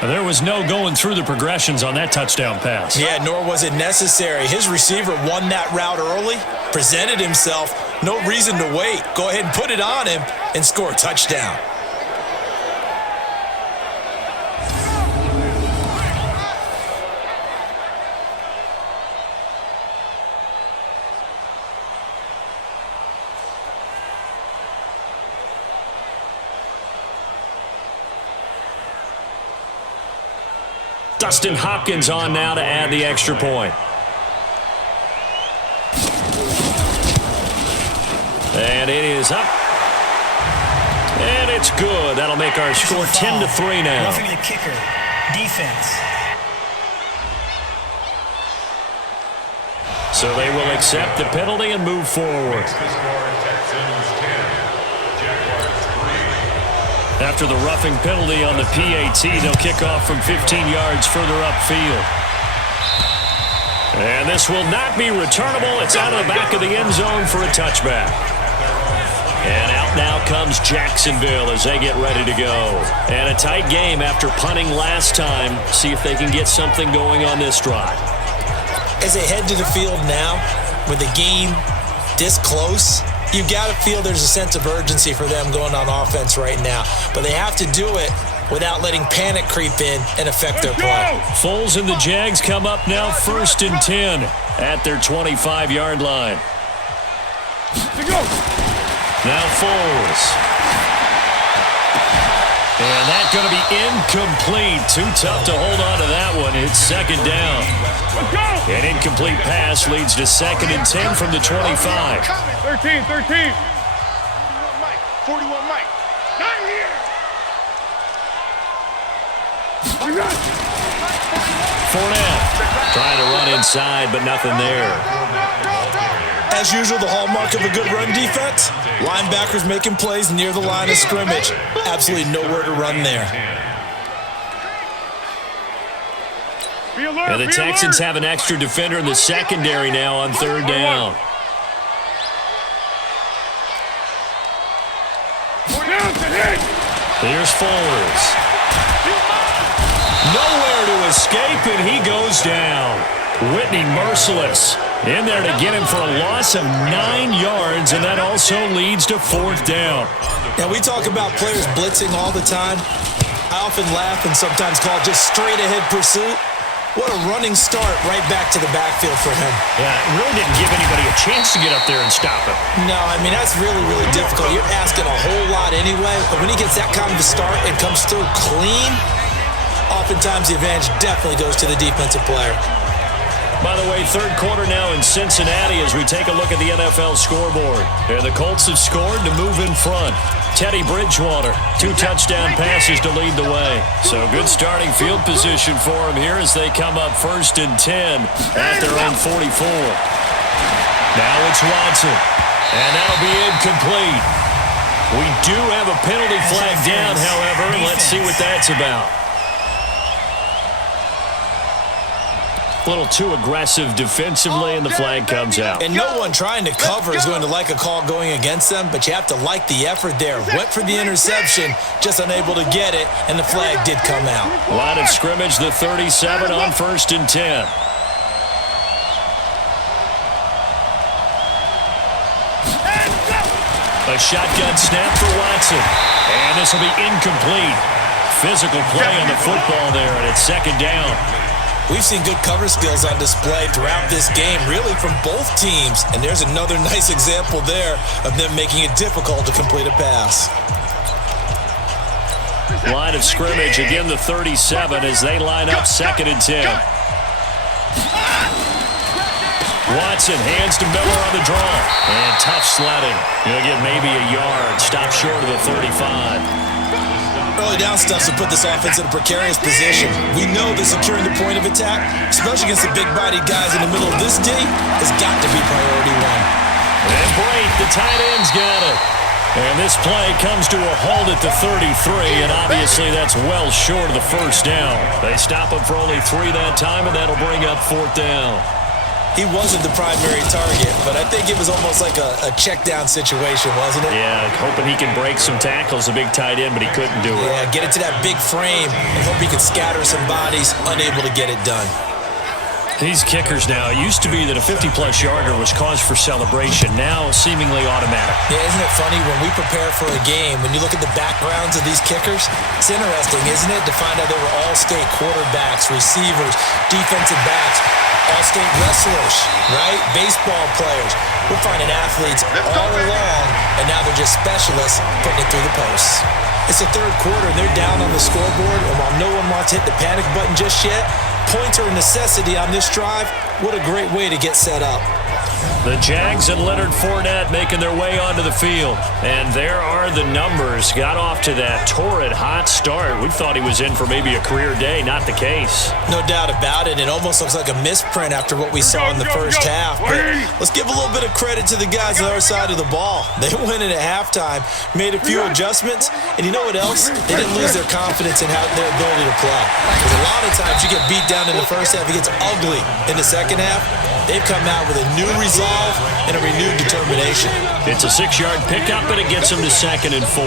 There was no going through the progressions on that touchdown pass. Yeah, nor was it necessary. His receiver won that route early, presented himself. No reason to wait. Go ahead and put it on him and score a touchdown. Dustin Hopkins on now to add the extra point. And it is up. And it's good. That'll make our score 10-3 now. Roughing the kicker. Defense. So they will accept the penalty and move forward. After the roughing penalty on the PAT, they'll kick off from 15 yards further upfield. And this will not be returnable. It's out of the back of the end zone for a touchback. And out now comes Jacksonville as they get ready to go. And a tight game after punting last time. See if they can get something going on this drive. As they head to the field now, with the game this close, you got to feel there's a sense of urgency for them going on offense right now. But they have to do it without letting panic creep in and affect their play. Foles and the Jags come up now 1st and 10 at their 25-yard line. Now Foles. And that's going to be incomplete. Too tough to hold on to that one. It's 2nd down. An incomplete pass leads to 2nd and 10 from the 25. 13. 41 Mike. Not here. Fournette trying to run inside, but nothing there. As usual, the hallmark of a good run defense, linebackers making plays near the line of scrimmage. Absolutely nowhere to run there. And the Texans have an extra defender in the secondary now on 3rd down. Here's Foles. Nowhere to escape, and he goes down. Whitney merciless. In there to get him for a loss of 9 yards, and that also leads to 4th down. Now, we talk about players blitzing all the time. I often laugh and sometimes call it just straight-ahead pursuit. What a running start right back to the backfield for him. Yeah, it really didn't give anybody a chance to get up there and stop him. No, I mean, that's really, really difficult. You're asking a whole lot anyway, but when he gets that kind of a start and comes through clean, oftentimes the advantage definitely goes to the defensive player. By the way, 3rd quarter now in Cincinnati as we take a look at the NFL scoreboard. And the Colts have scored to move in front. Teddy Bridgewater, 2 touchdown passes to lead the way. So good starting field position for him here as they come up 1st and 10 at their own 44. Now it's Watson. And that'll be incomplete. We do have a penalty flag down, however. Let's see what that's about. A little too aggressive defensively, and the flag comes out. And no one trying to cover is going to like a call going against them, but you have to like the effort there. Went for the interception, just unable to get it, and the flag did come out. Line of scrimmage, the 37 on 1st and 10. A shotgun snap for Watson. And this will be incomplete. Physical play on the football there, and it's 2nd down. We've seen good cover skills on display throughout this game, really from both teams. And there's another nice example there of them making it difficult to complete a pass. Line of scrimmage, again the 37 as they line up 2nd and 10. Watson hands to Miller on the draw. And tough sledding. He'll get maybe a yard. Stop short of the 35. early down stuff to put this offense in a precarious position. We know that securing the point of attack, especially against the big-bodied guys in the middle of this D, has got to be priority one. And Brate, the tight end's got it. And this play comes to a halt at the 33, and obviously that's well short of the first down. They stop him for only 3 that time, and that'll bring up 4th down. He wasn't the primary target, but I think it was almost like a check-down situation, wasn't it? Yeah, hoping he can break some tackles, a big tight end, but he couldn't do it. Yeah, get it to that big frame and hope he can scatter some bodies, unable to get it done. These kickers now, it used to be that a 50-plus yarder was cause for celebration. Now, seemingly automatic. Yeah, isn't it funny when we prepare for a game, when you look at the backgrounds of these kickers, it's interesting, isn't it, to find out they were all-state quarterbacks, receivers, defensive backs, all-state wrestlers, right? Baseball players. We're finding athletes all along, and now they're just specialists putting it through the posts. It's the third quarter, and they're down on the scoreboard, and while no one wants to hit the panic button just yet, points are a necessity on this drive. What a great way to get set up. The Jags and Leonard Fournette making their way onto the field. And there are the numbers. Got off to that torrid hot start. We thought he was in for maybe a career day. Not the case. No doubt about it. It almost looks like a misprint after what we saw in the first half. But let's give a little bit of credit to the guys on the other side of the ball. They went in at halftime, made a few adjustments, and you know what else? They didn't lose their confidence in their ability to play. Because a lot of times you get beat down in the first half, it gets ugly in the second half. They've come out with a new resolve and a renewed determination. It's a 6-yard pickup, and it gets them to 2nd and 4.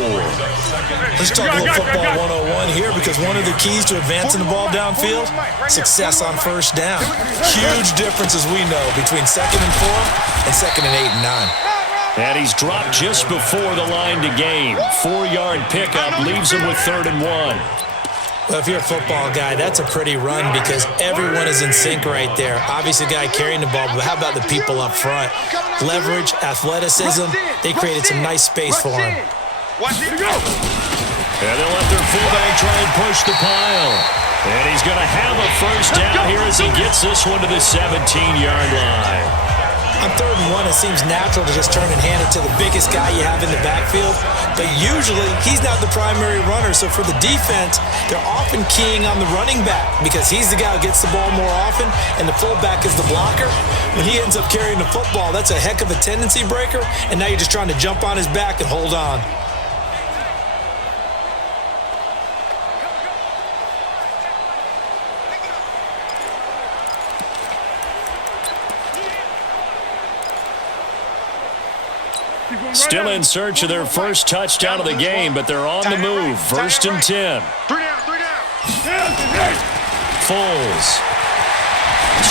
Let's talk a little football 101 here, because one of the keys to advancing the ball downfield, success on first down. Huge difference, as we know, between 2nd and 4 and 2nd and 8 and 9. And he's dropped just before the line to gain. 4-yard pickup leaves him with 3rd and 1. Well, if you're a football guy, that's a pretty run because everyone is in sync right there. Obviously, the guy carrying the ball, but how about the people up front? Leverage, athleticism, they created some nice space for him. And they'll let their fullback try and push the pile. And he's going to have a first down here as he gets this one to the 17-yard line. On 3rd and 1, it seems natural to just turn and hand it to the biggest guy you have in the backfield. But usually, he's not the primary runner. So for the defense, they're often keying on the running back because he's the guy who gets the ball more often, and the fullback is the blocker. When he ends up carrying the football, that's a heck of a tendency breaker, and now you're just trying to jump on his back and hold on. Still in search of their first touchdown of the game, but they're on the move. 1st and 10. 3 down. Foles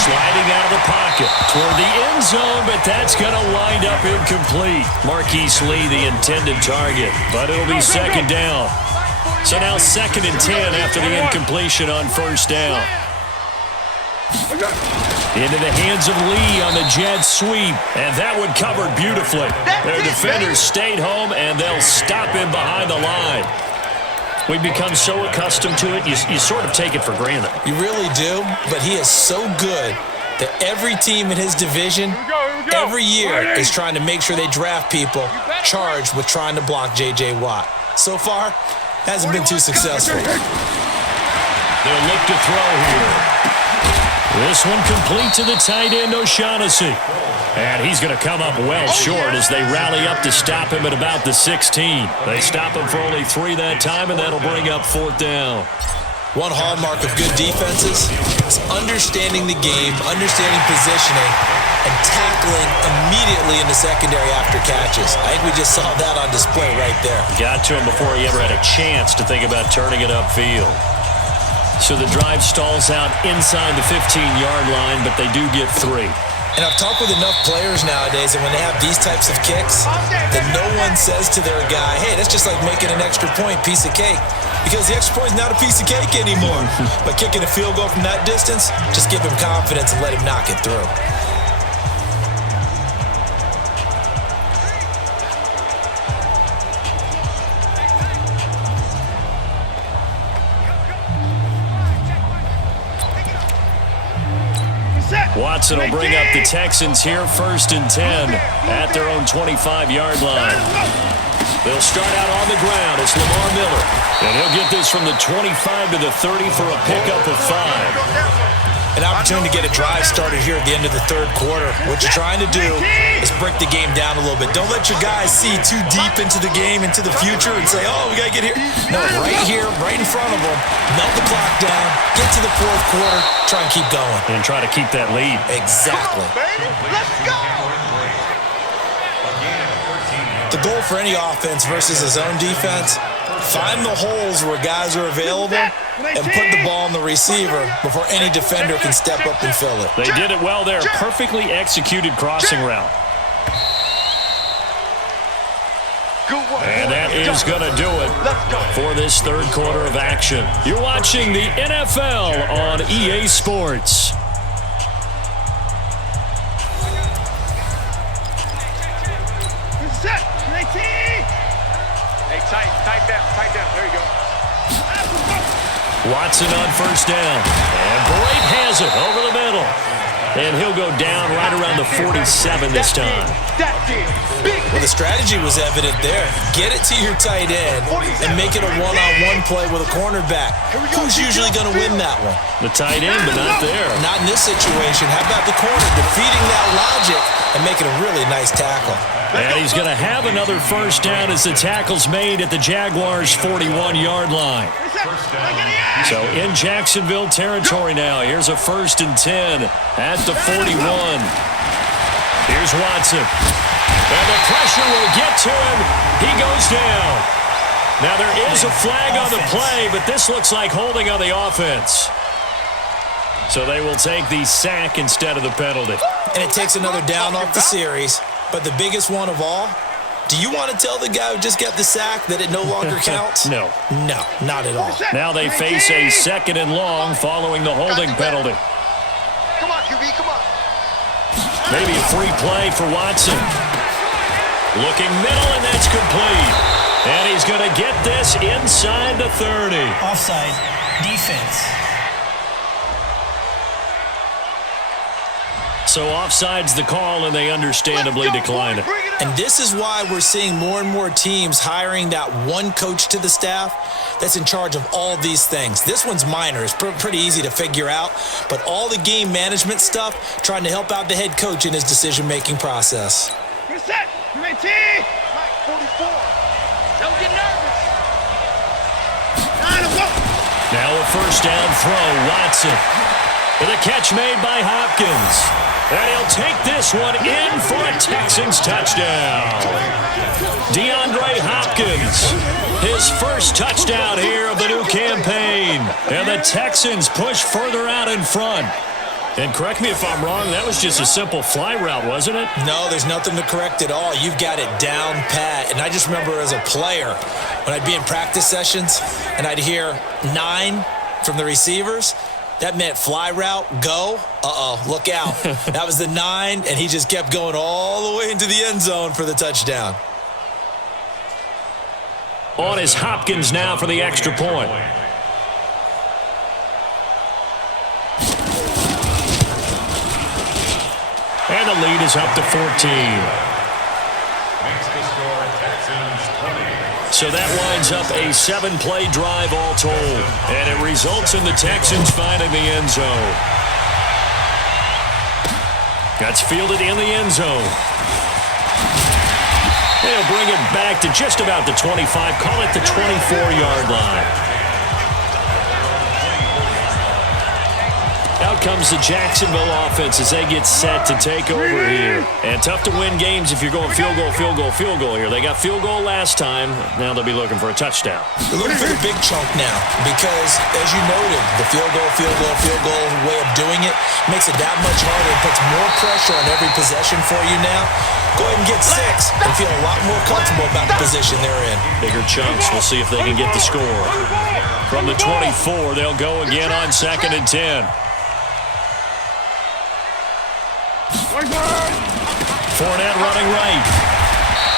sliding out of the pocket toward the end zone, but that's going to wind up incomplete. Marquise Lee, the intended target, but it'll be 2nd down. So now 2nd and 10 after the incompletion on 1st down. Into the hands of Lee on the jet sweep, and that one covered beautifully. Their defenders stayed home, and they'll stop him behind the line. We've become so accustomed to it, you sort of take it for granted. You really do, but he is so good that every team in his division, every year, is trying to make sure they draft people charged with trying to block J.J. Watt. So far, hasn't been too successful. They'll look to throw here. This one complete to the tight end, O'Shaughnessy. And he's going to come up well short as they rally up to stop him at about the 16. They stop him for only 3 that time, and that'll bring up 4th down. One hallmark of good defenses is understanding the game, understanding positioning, and tackling immediately in the secondary after catches. I think we just saw that on display right there. Got to him before he ever had a chance to think about turning it upfield. So the drive stalls out inside the 15-yard line, but they do get 3. And I've talked with enough players nowadays, and when they have these types of kicks, that no one says to their guy, hey, that's just like making an extra point, piece of cake. Because the extra point is not a piece of cake anymore. But kicking a field goal from that distance, just give him confidence and let him knock it through. Watson will bring up the Texans here 1st and 10 at their own 25-yard line. They'll start out on the ground. It's Lamar Miller. And he'll get this from the 25 to the 30 for a pickup of 5. An opportunity to get a drive started here at the end of the third quarter. What you're trying to do is break the game down a little bit. Don't let your guys see too deep into the game, into the future, and say, oh, we got to get here. No, right here, right in front of them, melt the clock down, get to the fourth quarter, try and keep going. And try to keep that lead. Exactly. Let's go! The goal for any offense versus his own defense, find the holes where guys are available and put the ball on the receiver before any defender can step up and fill it. They did it well there. Perfectly executed crossing route. And that is going to do it for this third quarter of action. You're watching the NFL on EA Sports. Tight down. There you go. Watson on first down. And Brate has it over the middle. And he'll go down right around the 47 this time. Well, the strategy was evident there. Get it to your tight end and make it a one-on-one play with a cornerback. Who's usually going to win that one? The tight end, but not there. Not in this situation. How about the corner defeating that logic and making a really nice tackle? And he's going to have another first down as the tackle's made at the Jaguars' 41-yard line. So in Jacksonville territory now. Here's a 1st and 10 at the 41. Here's Watson. And the pressure will get to him. He goes down. Now there is a flag on the play, but this looks like holding on the offense. So they will take the sack instead of the penalty. And it takes another down off the series. But the biggest one of all, do you want to tell the guy who just got the sack that it no longer counts? No. No, not at all. Now they face a 2nd and long following the holding penalty. Come on, QB, come on. Maybe a free play for Watson. Looking middle, and that's complete. And he's going to get this inside the 30. Offside. Defense. So offside's the call, and they understandably decline it. And this is why we're seeing more and more teams hiring that one coach to the staff that's in charge of all these things. This one's minor. It's pretty easy to figure out. But all the game management stuff, trying to help out the head coach in his decision-making process. Get set. 19. Mike, 44. Don't get nervous. Now a first down throw, Watson. With a catch made by Hopkins. And he'll take this one in for a Texans touchdown. DeAndre Hopkins, his first touchdown here of the new campaign. And the Texans push further out in front. And correct me if I'm wrong, that was just a simple fly route, wasn't it? No, there's nothing to correct at all. You've got it down pat. And I just remember as a player, when I'd be in practice sessions and I'd hear 9 from the receivers, that meant fly route, go. Look out. That was the 9, and he just kept going all the way into the end zone for the touchdown. On is Hopkins now for the extra point. And the lead is up to 14. Makes the score Texans 20. So that winds up a 7-play drive all told. And it results in the Texans finding the end zone. That's fielded in the end zone. They'll bring it back to just about the 25. Call it the 24-yard line. Out comes the Jacksonville offense as they get set to take over here. And tough to win games if you're going field goal here. They got field goal last time. Now they'll be looking for a touchdown. They're looking for the big chunk now because, as you noted, the field goal way of doing it makes it that much harder and puts more pressure on every possession for you now. Go ahead and get 6 and feel a lot more comfortable about the position they're in. Bigger chunks. We'll see if they can get the score. From the 24, they'll go again on 2nd and 10. Fournette running right.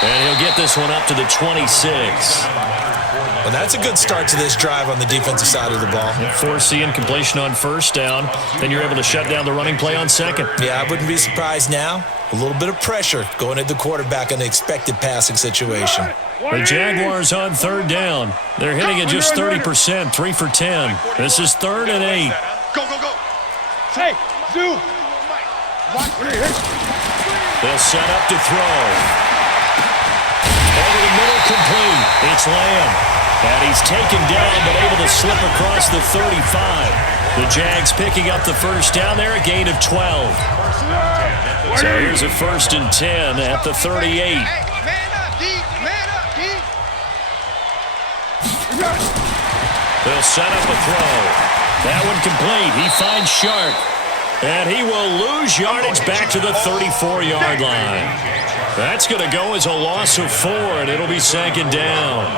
And he'll get this one up to the 26. Well, that's a good start to this drive on the defensive side of the ball. Foreseeing completion on first down. Then you're able to shut down the running play on 2nd. Yeah, I wouldn't be surprised now. A little bit of pressure going at the quarterback in the expected passing situation. The Jaguars on third down. They're hitting at just 30%, 3 for 10. This is 3rd and 8. Go, go, go. Hey, Zoo. They'll set up to throw. Over the middle, complete. It's Lamb. And he's taken down, but able to slip across the 35. The Jags picking up the first down there, a gain of 12. So here's a 1st and 10 at the 38. Man up, D. Man up, D. They'll set up a throw. That one complete. He finds Sharp. And he will lose yardage back to the 34-yard line. That's going to go as a loss of 4, and it'll be 2nd down.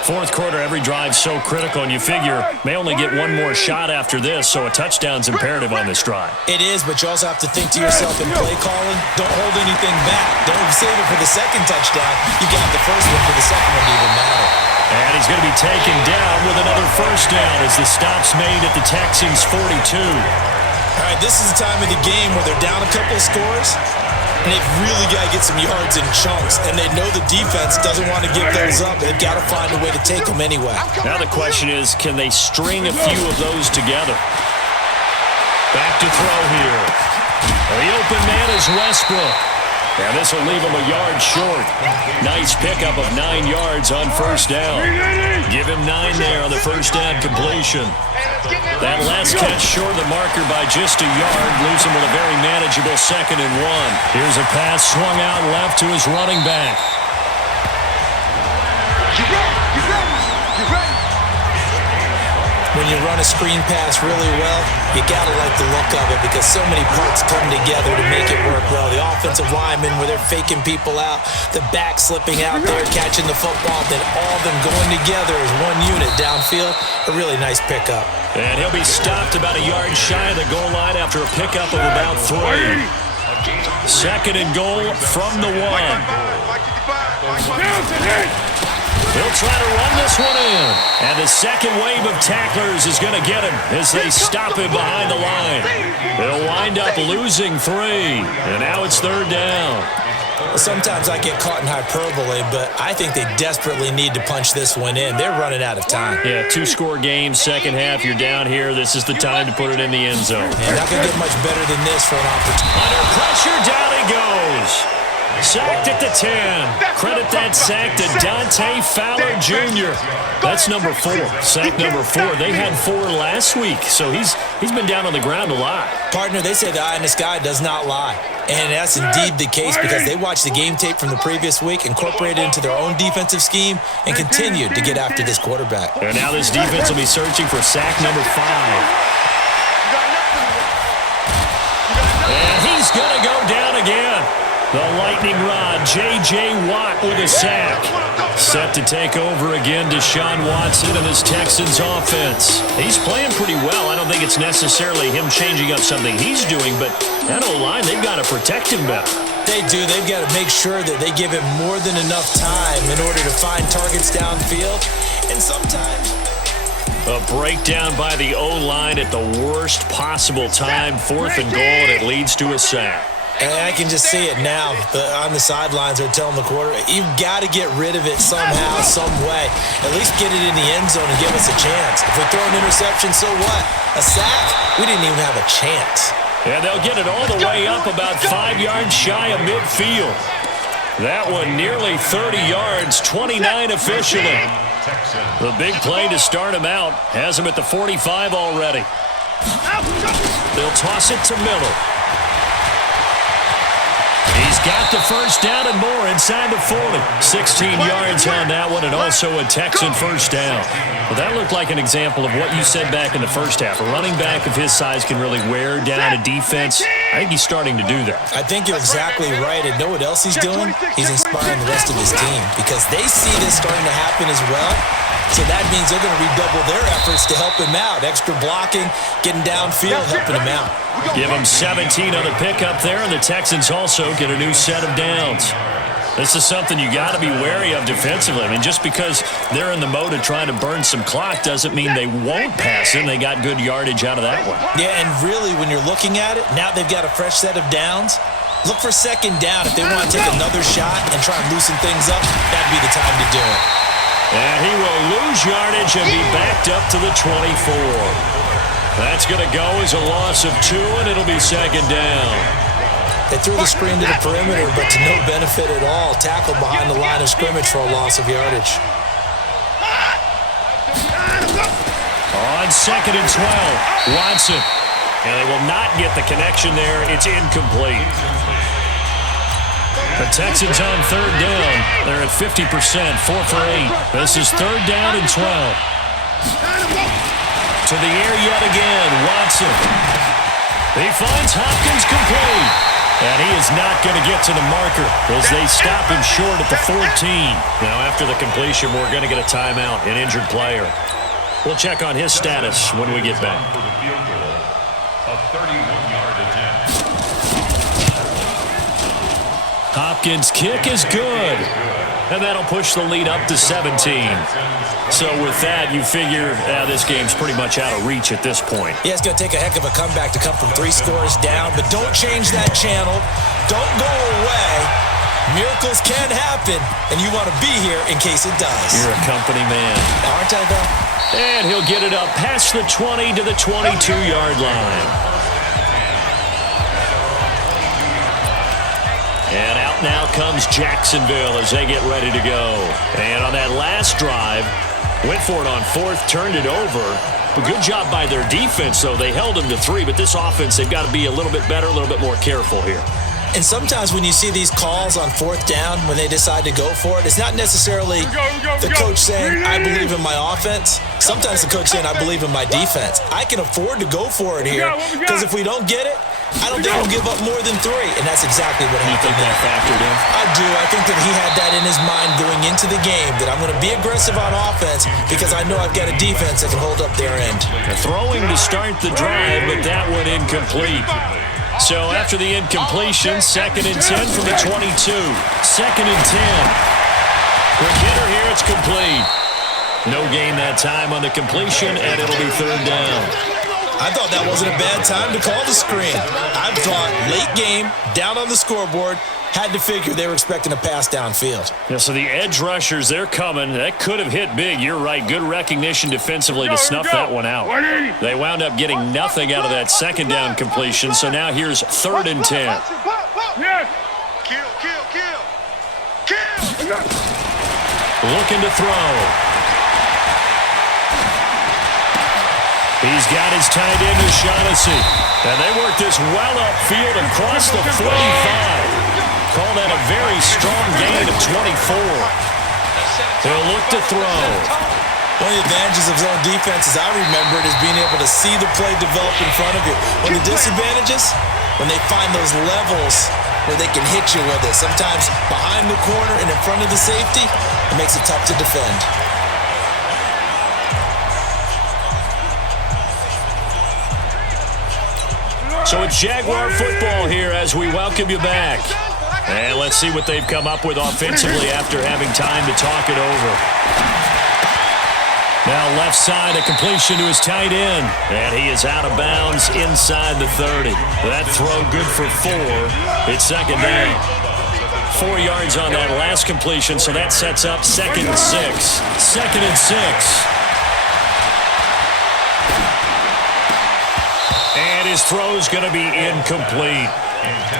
Fourth quarter, every drive so critical, and you figure may only get one more shot after this, so a touchdown's imperative on this drive. It is, but you also have to think to yourself in play calling, don't hold anything back. Don't save it for the second touchdown. You got the first one for the second one to even matter. And he's going to be taken down with another first down as the stop's made at the Texans' 42. All right, this is the time of the game where they're down a couple of scores, and they've really got to get some yards in chunks, and they know the defense doesn't want to give those up. They've got to find a way to take them anyway. Now the question is, can they string a few of those together? Back to throw here. The open man is Westbrook. And this will leave him a yard short. Nice pickup of 9 yards on first down. Give him 9 there on the first down completion. That last catch short of the marker by just a yard leaves him with a very manageable 2nd and 1. Here's a pass swung out left to his running back. When you run a screen pass really well, you got to like the look of it because so many parts come together to make it work well. The offensive linemen where they're faking people out, the back slipping out there, catching the football, then all of them going together as one unit downfield. A really nice pickup. And he'll be stopped about a yard shy of the goal line after a pickup of about 3. 2nd and goal from the 1. He'll try to run this one in. And the second wave of tacklers is going to get him as they stop him behind the line. They'll wind up losing 3. And now it's 3rd down. Sometimes I get caught in hyperbole, but I think they desperately need to punch this one in. They're running out of time. Yeah, 2-score game, second half, you're down here. This is the time to put it in the end zone. Yeah, not going to get much better than this for an opportunity. Under pressure, down he goes. Sacked at the 10. Credit that sack to Dante Fowler Jr. That's number 4. Sack number 4. They had 4 last week, so he's been down on the ground a lot. Partner, they say the eye in the sky does not lie. And that's indeed the case because they watched the game tape from the previous week, incorporated it into their own defensive scheme, and continued to get after this quarterback. And now this defense will be searching for sack number 5. And he's going to go down again. The lightning rod, J.J. Watt with a sack. Set to take over again, Deshaun Watson and his Texans offense. He's playing pretty well. I don't think it's necessarily him changing up something he's doing, but that O-line, they've got to protect him better. They do. They've got to make sure that they give him more than enough time in order to find targets downfield. And sometimes... A breakdown by the O-line at the worst possible time. 4th and goal, and it leads to a sack. And I can just see it now. On the sidelines, they're telling the quarterback, you've got to get rid of it somehow, some way. At least get it in the end zone and give us a chance. If we throw an interception, so what? A sack? We didn't even have a chance. And they'll get it all the way up about 5 yards shy of midfield. That one nearly 30 yards, 29 officially. The big play to start him out has him at the 45 already. They'll toss it to Miller. He's got the first down and more inside the 40. 16 yards on that one and also a Texan first down. Well, that looked like an example of what you said back in the first half. A running back of his size can really wear down a defense. I think he's starting to do that. I think you're exactly right. And know what else he's doing? He's inspiring the rest of his team because they see this starting to happen as well. So that means they're going to redouble their efforts to help him out. Extra blocking, getting downfield, helping him out. Give him 17 on the pickup there, and the Texans also get a new set of downs. This is something you got to be wary of defensively. I mean, just because they're in the mode of trying to burn some clock doesn't mean they won't pass it. They got good yardage out of that one. Yeah, and really, when you're looking at it, now they've got a fresh set of downs. Look for second down. If they want to take another shot and try and loosen things up, that'd be the time to do it. And he will lose yardage and be backed up to the 24. That's going to go as a loss of 2, and it'll be second down. They threw the screen to the perimeter, but to no benefit at all. Tackled behind the line of scrimmage for a loss of yardage. On 2nd and 12, Watson. And they will not get the connection there. It's incomplete. The Texans on 3rd down. They're at 50%, 4 for 8. This is 3rd down and 12. To the air yet again, Watson. He finds Hopkins complete. And he is not going to get to the marker as they stop him short at the 14. Now, after the completion, we're going to get a timeout, an injured player. We'll check on his status when we get back. For the field goal, a 31-yard attempt. Hopkins' kick is good. And that'll push the lead up to 17. So with that, you figure this game's pretty much out of reach at this point. Yeah, it's going to take a heck of a comeback to come from 3 scores down, but don't change that channel. Don't go away. Miracles can happen, and you want to be here in case it does. You're a company man. Aren't I, though? And he'll get it up past the 20 to the 22-yard line. And out now comes Jacksonville as they get ready to go. And on that last drive, went for it on 4th, turned it over. But good job by their defense, though. They held them to 3, but this offense, they've got to be a little bit better, a little bit more careful here. And sometimes when you see these calls on 4th down, when they decide to go for it, it's not necessarily the coach saying, I believe in my offense. Sometimes the coach saying, I believe in my defense. I can afford to go for it here because if we don't get it, I don't think we'll give up more than 3. And that's exactly what happened. You think that factored in? I do. I think that he had that in his mind going into the game, that I'm going to be aggressive on offense because I know I've got a defense that can hold up their end. Throwing to start the drive, but that one incomplete. So after the incompletion, 2nd and 10 from the 22. 2nd and 10. Quick hitter here, it's complete. No gain that time on the completion, and it'll be 3rd down. I thought that wasn't a bad time to call the screen. I thought late game, down on the scoreboard, had to figure they were expecting a pass downfield. Yeah, so the edge rushers, they're coming. That could have hit big. You're right. Good recognition defensively to snuff that one out. They wound up getting nothing out of that 2nd down completion, so now here's 3rd and 10. Looking to throw. He's got his tight end, O'Shaughnessy. And they work this well upfield across the 45. Call that a very strong gain of 24. He'll look to throw. One of the advantages of zone defense, as I remember it, is being able to see the play develop in front of you. One of the disadvantages, when they find those levels where they can hit you with it. Sometimes behind the corner and in front of the safety, it makes it tough to defend. So it's Jaguar football here as we welcome you back. And let's see what they've come up with offensively after having time to talk it over. Now left side, a completion to his tight end. And he is out of bounds inside the 30. That throw good for 4. It's 2nd down. 4 yards on that last completion, so that sets up 2nd and 6. 2nd and 6. And his throw's going to be incomplete.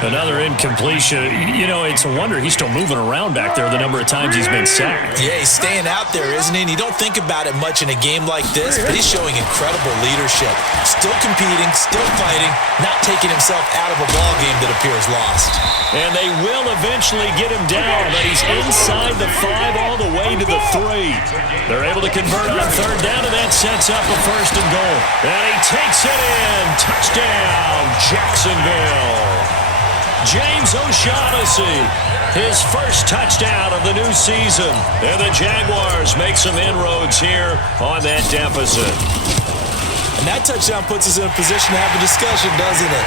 Another incompletion. You know, it's a wonder he's still moving around back there the number of times he's been sacked. Yeah, he's staying out there, isn't he? And you don't think about it much in a game like this, but he's showing incredible leadership. Still competing, still fighting, not taking himself out of a ball game that appears lost. And they will eventually get him down, but he's inside the 5 all the way to the 3. They're able to convert on 3rd down, and that sets up a 1st and goal. And he takes it in. Touchdown, Jacksonville. James O'Shaughnessy, his first touchdown of the new season. And the Jaguars make some inroads here on that deficit. And that touchdown puts us in a position to have a discussion, doesn't it?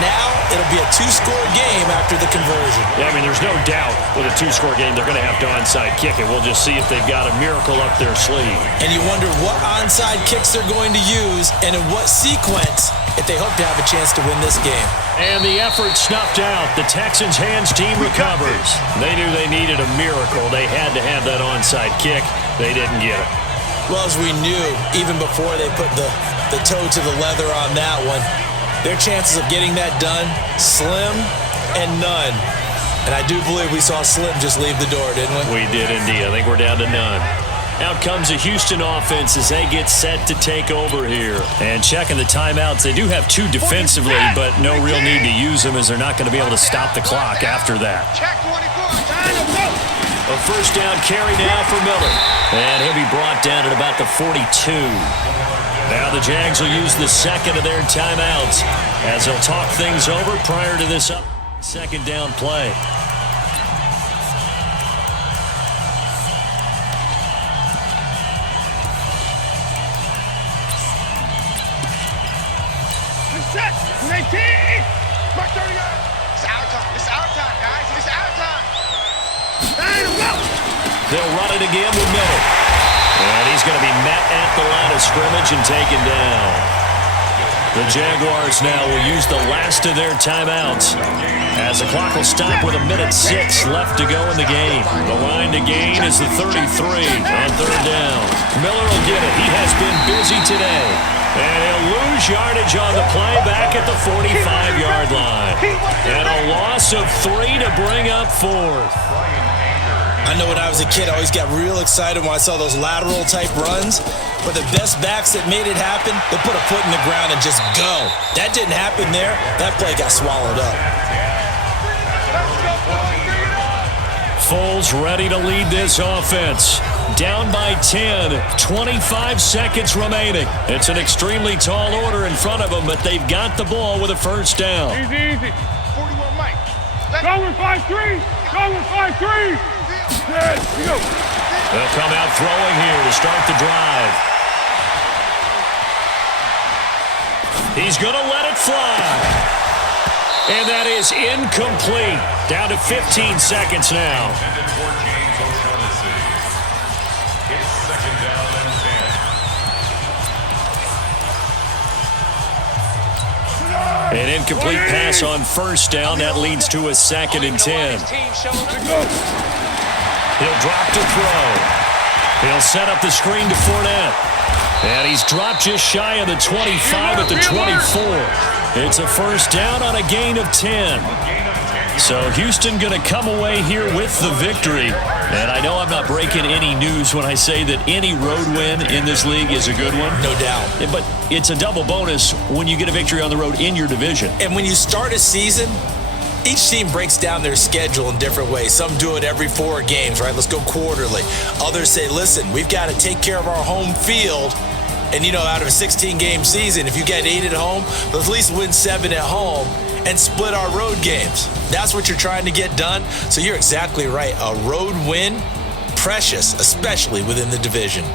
Now it'll be a 2-score game after the conversion. Yeah, I mean, there's no doubt with a 2-score game they're going to have to onside kick it. We'll just see if they've got a miracle up their sleeve. And you wonder what onside kicks they're going to use and in what sequence if they hope to have a chance to win this game. And the effort snuffed out. The Texans' hands team recovers. They knew they needed a miracle. They had to have that onside kick. They didn't get it. Well, as we knew, even before they put the toe to the leather on that one, their chances of getting that done, slim and none. And I do believe we saw Slim just leave the door, didn't we? We did indeed. I think we're down to none. Out comes the Houston offense as they get set to take over here. And checking the timeouts, they do have 2 defensively, but no real need to use them as they're not going to be able to stop the clock after that. A first down carry now for Miller. And he'll be brought down at about the 42. Now the Jags will use the second of their timeouts as they'll talk things over prior to this second down play. Set. 19. Mark 30 yards. It's our time. It's our time, guys. It's our time. They'll run it again with Miller. And he's going to be met at the line of scrimmage and taken down. The Jaguars now will use the last of their timeouts as the clock will stop with 1:06 left to go in the game. The line to gain is the 33 on third down. Miller will get it. He has been busy today. And he'll lose yardage on the play back at the 45-yard line. And a loss of 3 to bring up fourth. I know when I was a kid, I always got real excited when I saw those lateral-type runs. But the best backs that made it happen, they put a foot in the ground and just go. That didn't happen there. That play got swallowed up. Foles ready to lead this offense. Down by 10, 25 seconds remaining. It's an extremely tall order in front of them, but they've got the ball with a first down. Easy. 41 Mike. Go with 5-3. Go with 5-3. Good. Go. They'll come out throwing here to start the drive. He's going to let it fly. And that is incomplete. Down to 15 seconds now. An incomplete pass on first down. That leads to a 2nd and 10. He'll drop to throw. He'll set up the screen to Fournette. And he's dropped just shy of the 25 at the 24. It's a first down on a gain of 10. So Houston going to come away here with the victory. And I know I'm not breaking any news when I say that any road win in this league is a good one. No doubt. But it's a double bonus when you get a victory on the road in your division. And when you start a season, each team breaks down their schedule in different ways. Some do it every 4 games, right? Let's go quarterly. Others say, listen, we've got to take care of our home field. And, out of a 16-game season, if you get 8 at home, let's at least win 7 at home and split our road games. That's what you're trying to get done. So you're exactly right. A road win, precious, especially within the division.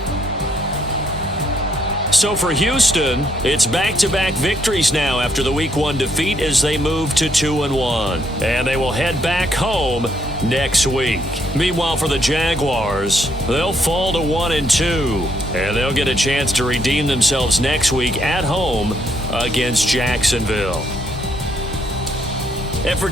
So for Houston, it's back-to-back victories now after the Week 1 defeat as they move to 2-1. And they will head back home next week. Meanwhile, for the Jaguars, they'll fall to 1-2. And they'll get a chance to redeem themselves next week at home against Jacksonville. And for